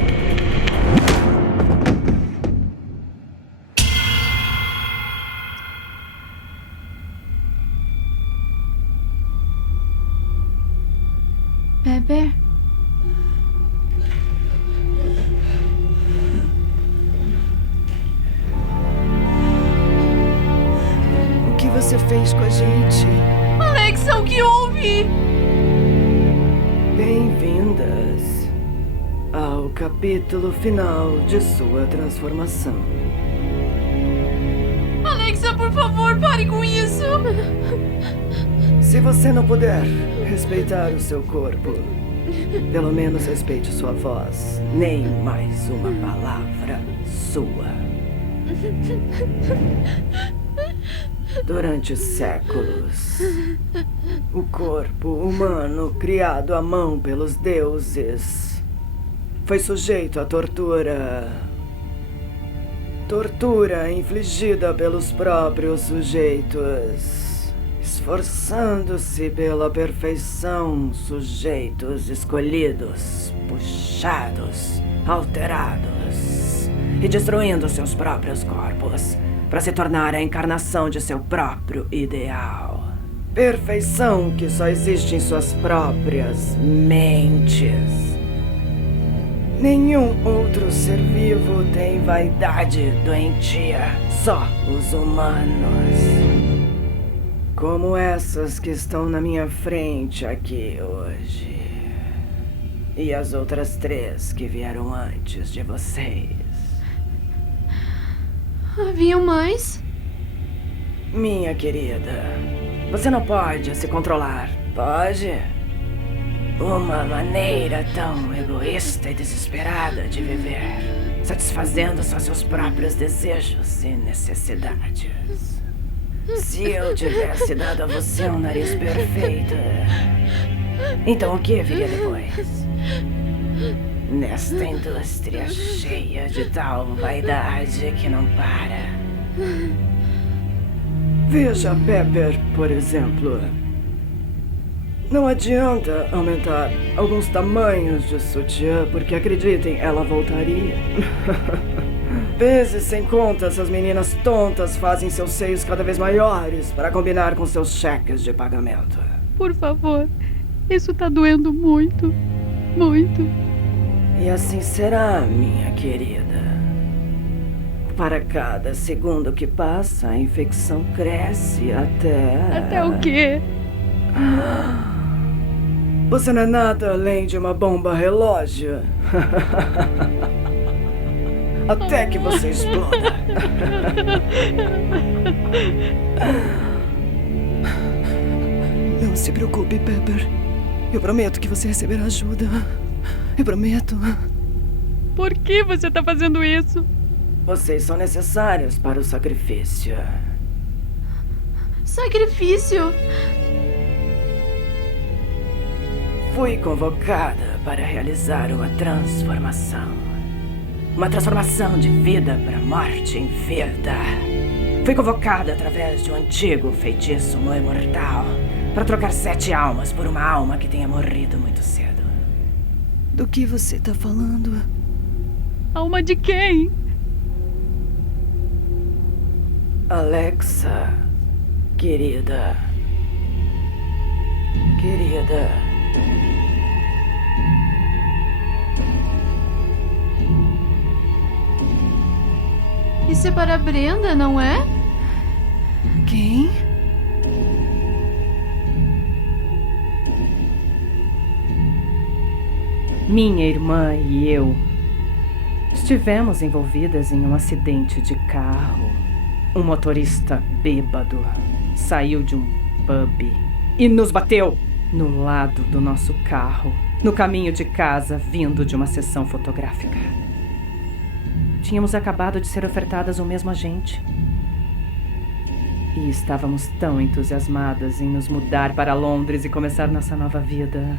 Pepper? O que você fez com a gente? Alexa, o que houve? Bem-vindas ao capítulo final de sua transformação. Alexa, por favor, pare com isso! Se você não puder respeitar o seu corpo, pelo menos respeite sua voz. Nem mais uma palavra sua. Durante séculos, o corpo humano criado à mão pelos deuses foi sujeito à tortura. Tortura infligida pelos próprios sujeitos, esforçando-se pela perfeição, sujeitos escolhidos, puxados, alterados e destruindo seus próprios corpos para se tornar a encarnação de seu próprio ideal. Perfeição que só existe em suas próprias mentes. Nenhum outro ser vivo tem vaidade doentia, só os humanos. Como essas que estão na minha frente aqui hoje. E as outras 3 que vieram antes de vocês. Haviam mais? Minha querida, você não pode se controlar, pode? Uma maneira tão egoísta e desesperada de viver, satisfazendo só seus próprios desejos e necessidades. Se eu tivesse dado a você um nariz perfeito, então o que viria depois? Nesta indústria cheia de tal vaidade que não para. Veja Pepper, por exemplo. Não adianta aumentar alguns tamanhos de sutiã, porque acreditem, ela voltaria. Vezes sem conta, essas meninas tontas fazem seus seios cada vez maiores para combinar com seus cheques de pagamento. Por favor, isso tá doendo muito, muito. E assim será, minha querida. Para cada segundo que passa, a infecção cresce até... Até o quê? Você não é nada além de uma bomba relógio. Até que você exploda. Não se preocupe, Pepper. Eu prometo que você receberá ajuda. Eu prometo. Por que você tá fazendo isso? Vocês são necessários para o sacrifício. Sacrifício? Fui convocada para realizar uma transformação. Uma transformação de vida para morte em vida. Fui convocada através de um antigo feitiço imortal para trocar 7 almas por uma alma que tenha morrido muito cedo. Do que você está falando? Alma de quem? Alexa, querida. Querida. Isso é para a Brenda, não é? Quem? Minha irmã e eu estivemos envolvidas em um acidente de carro. Um motorista bêbado saiu de um pub e nos bateu no lado do nosso carro, no caminho de casa, vindo de uma sessão fotográfica. Tínhamos acabado de ser ofertadas o mesmo agente. E estávamos tão entusiasmadas em nos mudar para Londres e começar nossa nova vida.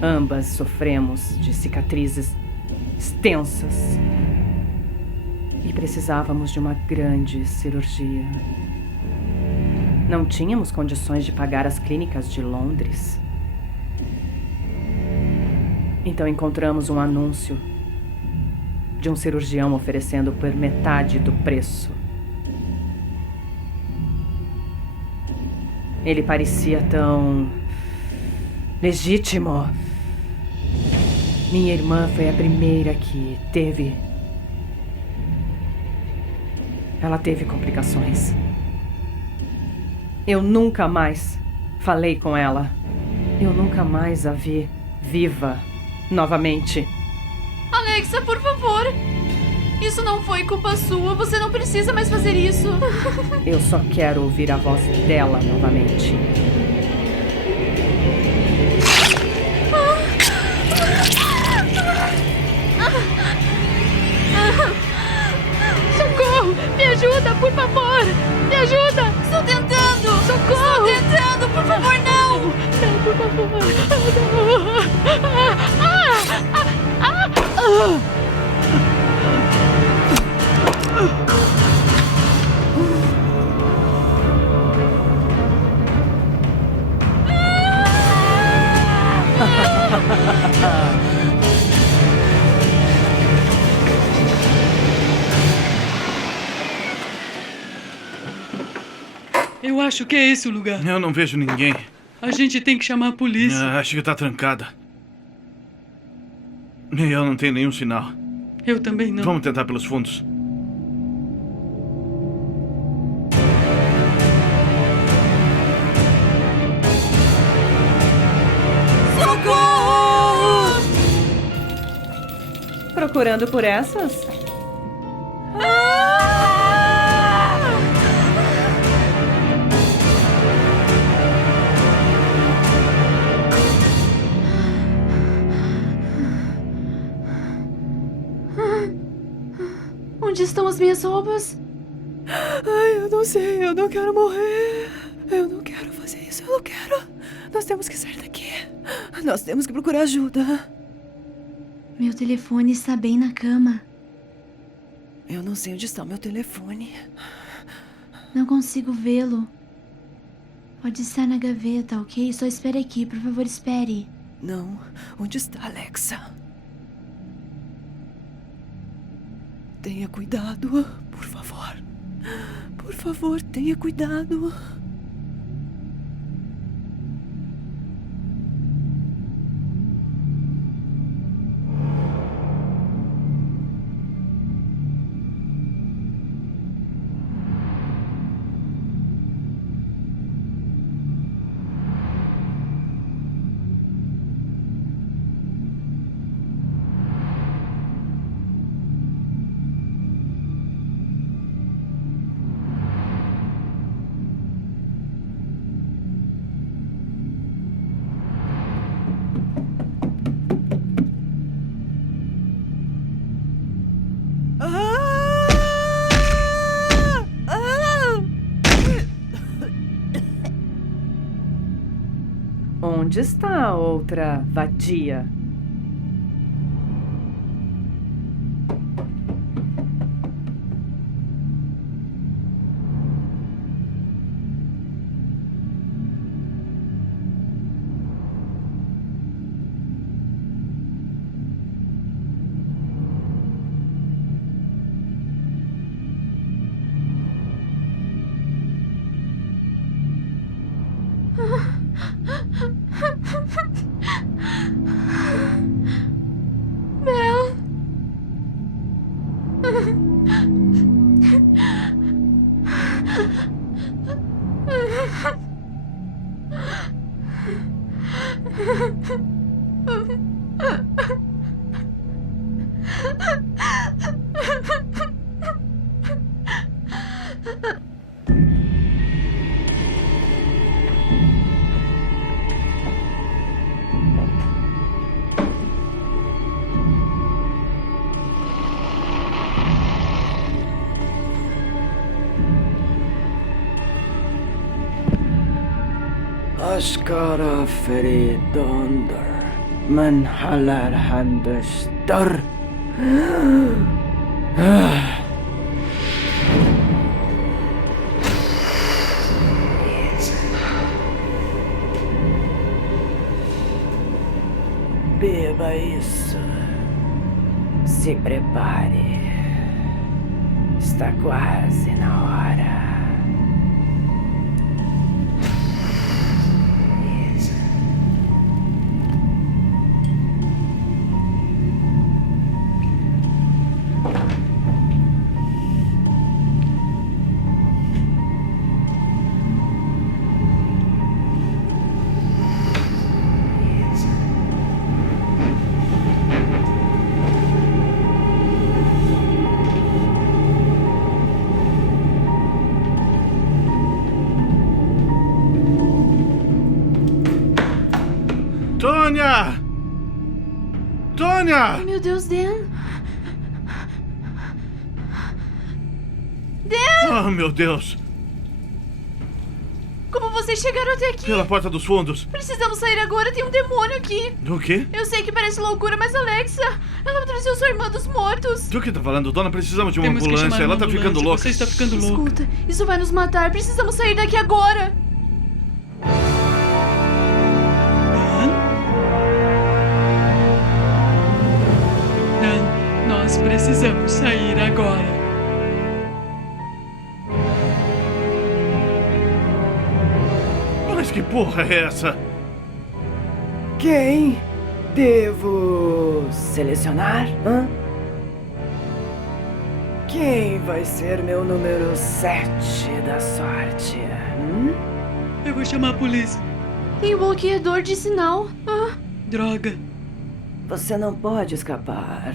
Ambas sofremos de cicatrizes extensas e precisávamos de uma grande cirurgia. Não tínhamos condições de pagar as clínicas de Londres. Então encontramos um anúncio de um cirurgião oferecendo por metade do preço. Ele parecia tão legítimo. Minha irmã foi a primeira que teve. Ela teve complicações. Eu nunca mais falei com ela. Eu nunca mais a vi viva novamente. Alexa, por favor. Isso não foi culpa sua. Você não precisa mais fazer isso. Eu só quero ouvir a voz dela novamente. Socorro! Me ajuda, por favor! Me ajuda! Estou tentando! Socorro! Estou tentando! Por favor, não! Não, por favor! Eu acho que é esse o lugar. Eu não vejo ninguém. A gente tem que chamar a polícia. Acho que tá trancada. E eu não tenho nenhum sinal. Eu também não. Vamos tentar pelos fundos. Socorro! Procurando por essas? Onde estão as minhas roupas? Ai, eu não sei. Eu não quero morrer. Eu não quero fazer isso. Eu não quero. Nós temos que sair daqui. Nós temos que procurar ajuda. Meu telefone está bem na cama. Eu não sei onde está o meu telefone. Não consigo vê-lo. Pode estar na gaveta, ok? Só espere aqui, por favor, espere. Não. Onde está, Alexa? Tenha cuidado, por favor. Por favor, tenha cuidado. Onde está a outra vadia? Ashkara Feridonder Manhalar Handestar. Beba isso. Se prepare. Está quase na hora. Tônia! Tônia! Ai, meu Deus, Dan. Oh, meu Deus! Como vocês chegaram até aqui? Pela porta dos fundos. Precisamos sair agora, tem um demônio aqui. Do quê? Eu sei que parece loucura, mas Alexa, ela trouxe sua irmã dos mortos. Do que tá falando, dona? Precisamos de uma Temos que ambulância. chamar Ela uma tá ficando ambulância. louca. Você está ficando louca. Escuta, isso vai nos matar. Precisamos sair daqui agora. Dan, nós precisamos sair agora. Mas que porra é essa? Quem devo selecionar? Hã? Quem vai ser meu número 7 da sorte? Eu vou chamar a polícia. Tem um bloqueador de sinal. Ah, Droga. Você não pode escapar.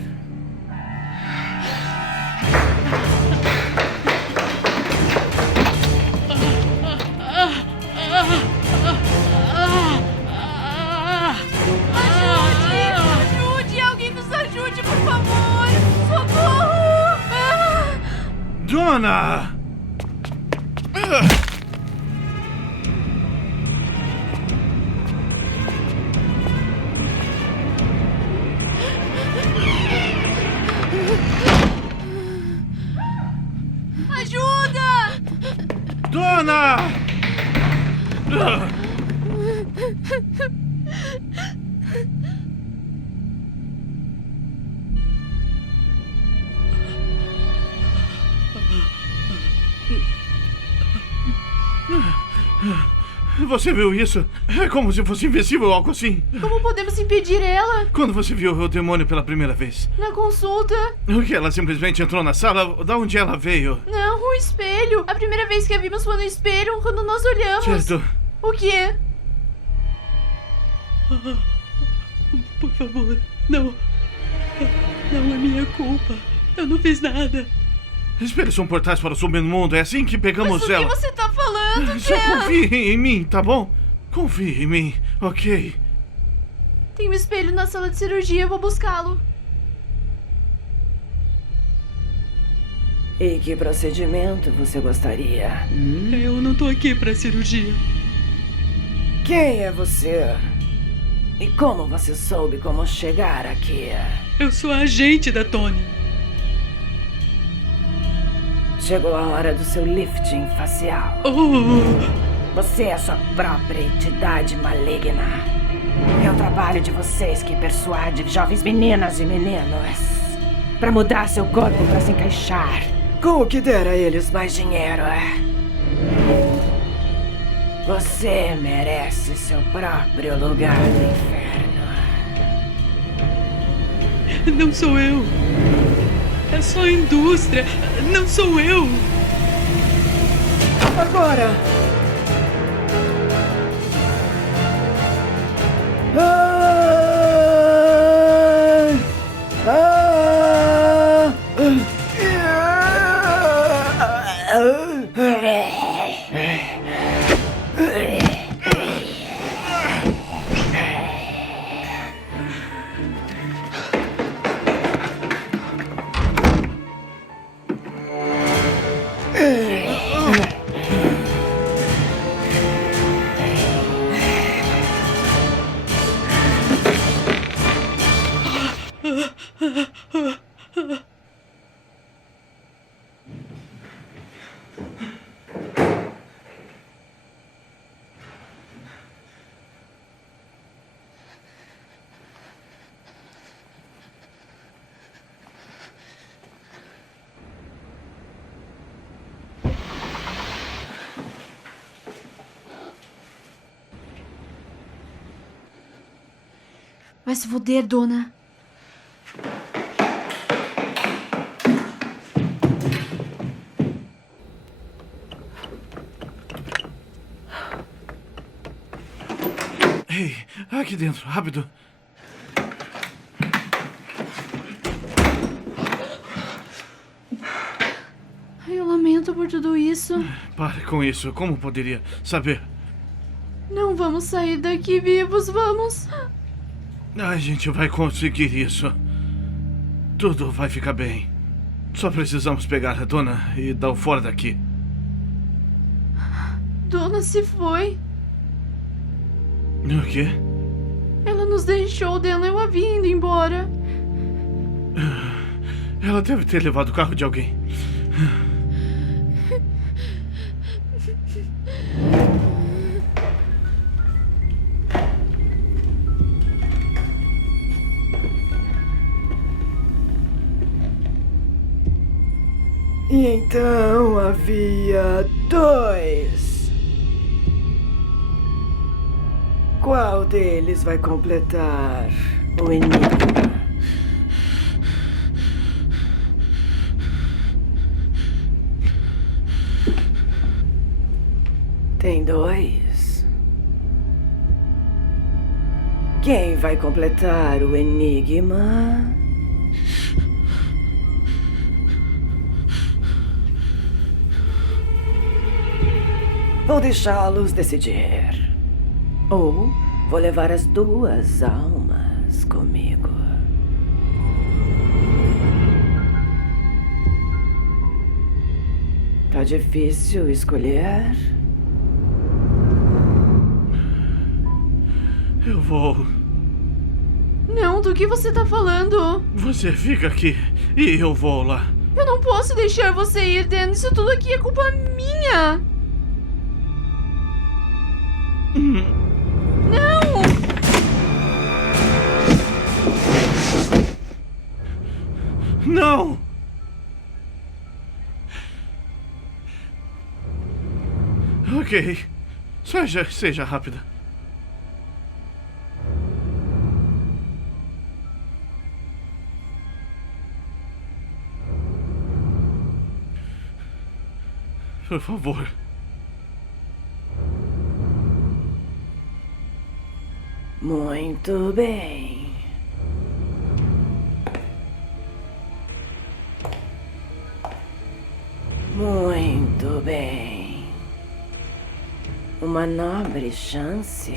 ajude! Alguém nos ajude, por favor! Socorro! Ah! Dona! Ajuda! Dona! Você viu isso? É como se fosse invencível ou algo assim. Como podemos impedir ela? Quando você viu o demônio pela primeira vez? Na consulta? O que? Ela simplesmente entrou na sala? Da onde ela veio? Não, o espelho. A primeira vez que a vimos foi no espelho, quando nós olhamos. Certo. O quê? Por favor, não. Não é minha culpa. Eu não fiz nada. Espelhos são portais para o submundo. É assim que pegamos Mas o que ela. você tá falando, Só Dan? confie em mim, tá bom? Confie em mim, ok? Tem um espelho na sala de cirurgia, eu vou buscá-lo. E que procedimento você gostaria? Eu não tô aqui pra cirurgia. Quem é você? E como você soube como chegar aqui? Eu sou a agente da Tony. Chegou a hora do seu lifting facial. Você é a sua própria entidade maligna. É o trabalho de vocês que persuade jovens meninas e meninos para mudar seu corpo para se encaixar com o que der a eles mais dinheiro. Você merece seu próprio lugar no inferno. Não sou eu. É só a indústria. Não sou eu. Agora! Vai se foder, dona. Ei, aqui dentro, rápido. Eu lamento por tudo isso. Pare com isso. Como poderia saber? Não vamos sair daqui vivos, vamos. A gente vai conseguir isso. Tudo vai ficar bem. Só precisamos pegar a dona e dar fora daqui. Dona se foi. O quê? Ela nos deixou, dela eu a vi indo embora. Ela deve ter levado o carro de alguém. Então havia dois. Qual deles vai completar o enigma? Tem dois. Quem vai completar o enigma? Vou deixá-los decidir. Ou vou levar as duas almas comigo. Tá difícil escolher? Eu vou. Não, do que você tá falando? Você fica aqui e eu vou lá. Eu não posso deixar você ir, Dan. Isso tudo aqui é culpa minha. Não! Não! Ok. Seja rápida. Por favor. Muito bem. Muito bem. Uma nobre chance.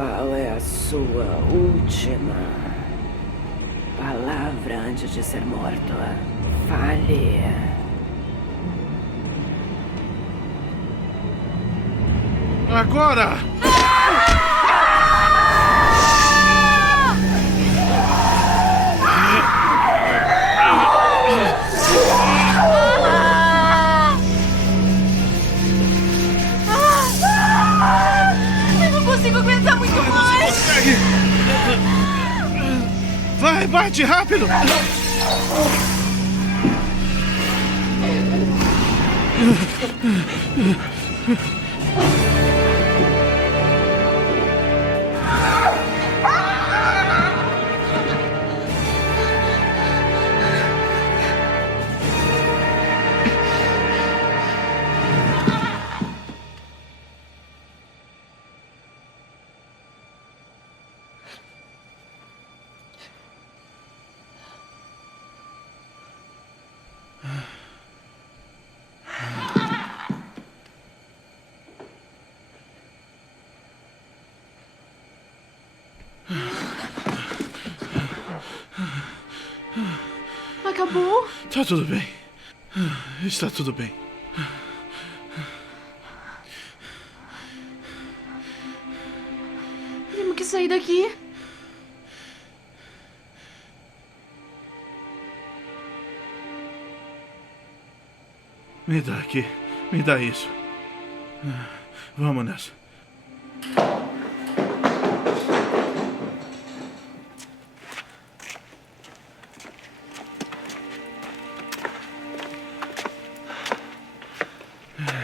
Qual é a sua última palavra antes de ser morto? Fale. Agora! Eu não consigo aguentar muito mais! Consegue! Vai, bate rápido! Acabou? Tá tudo bem. Está tudo bem. Temos que sair daqui. Me dá aqui. Me dá isso. Vamos nessa.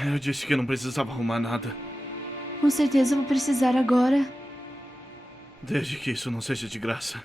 Eu disse que não precisava arrumar nada. Com certeza vou precisar agora. Desde que isso não seja de graça.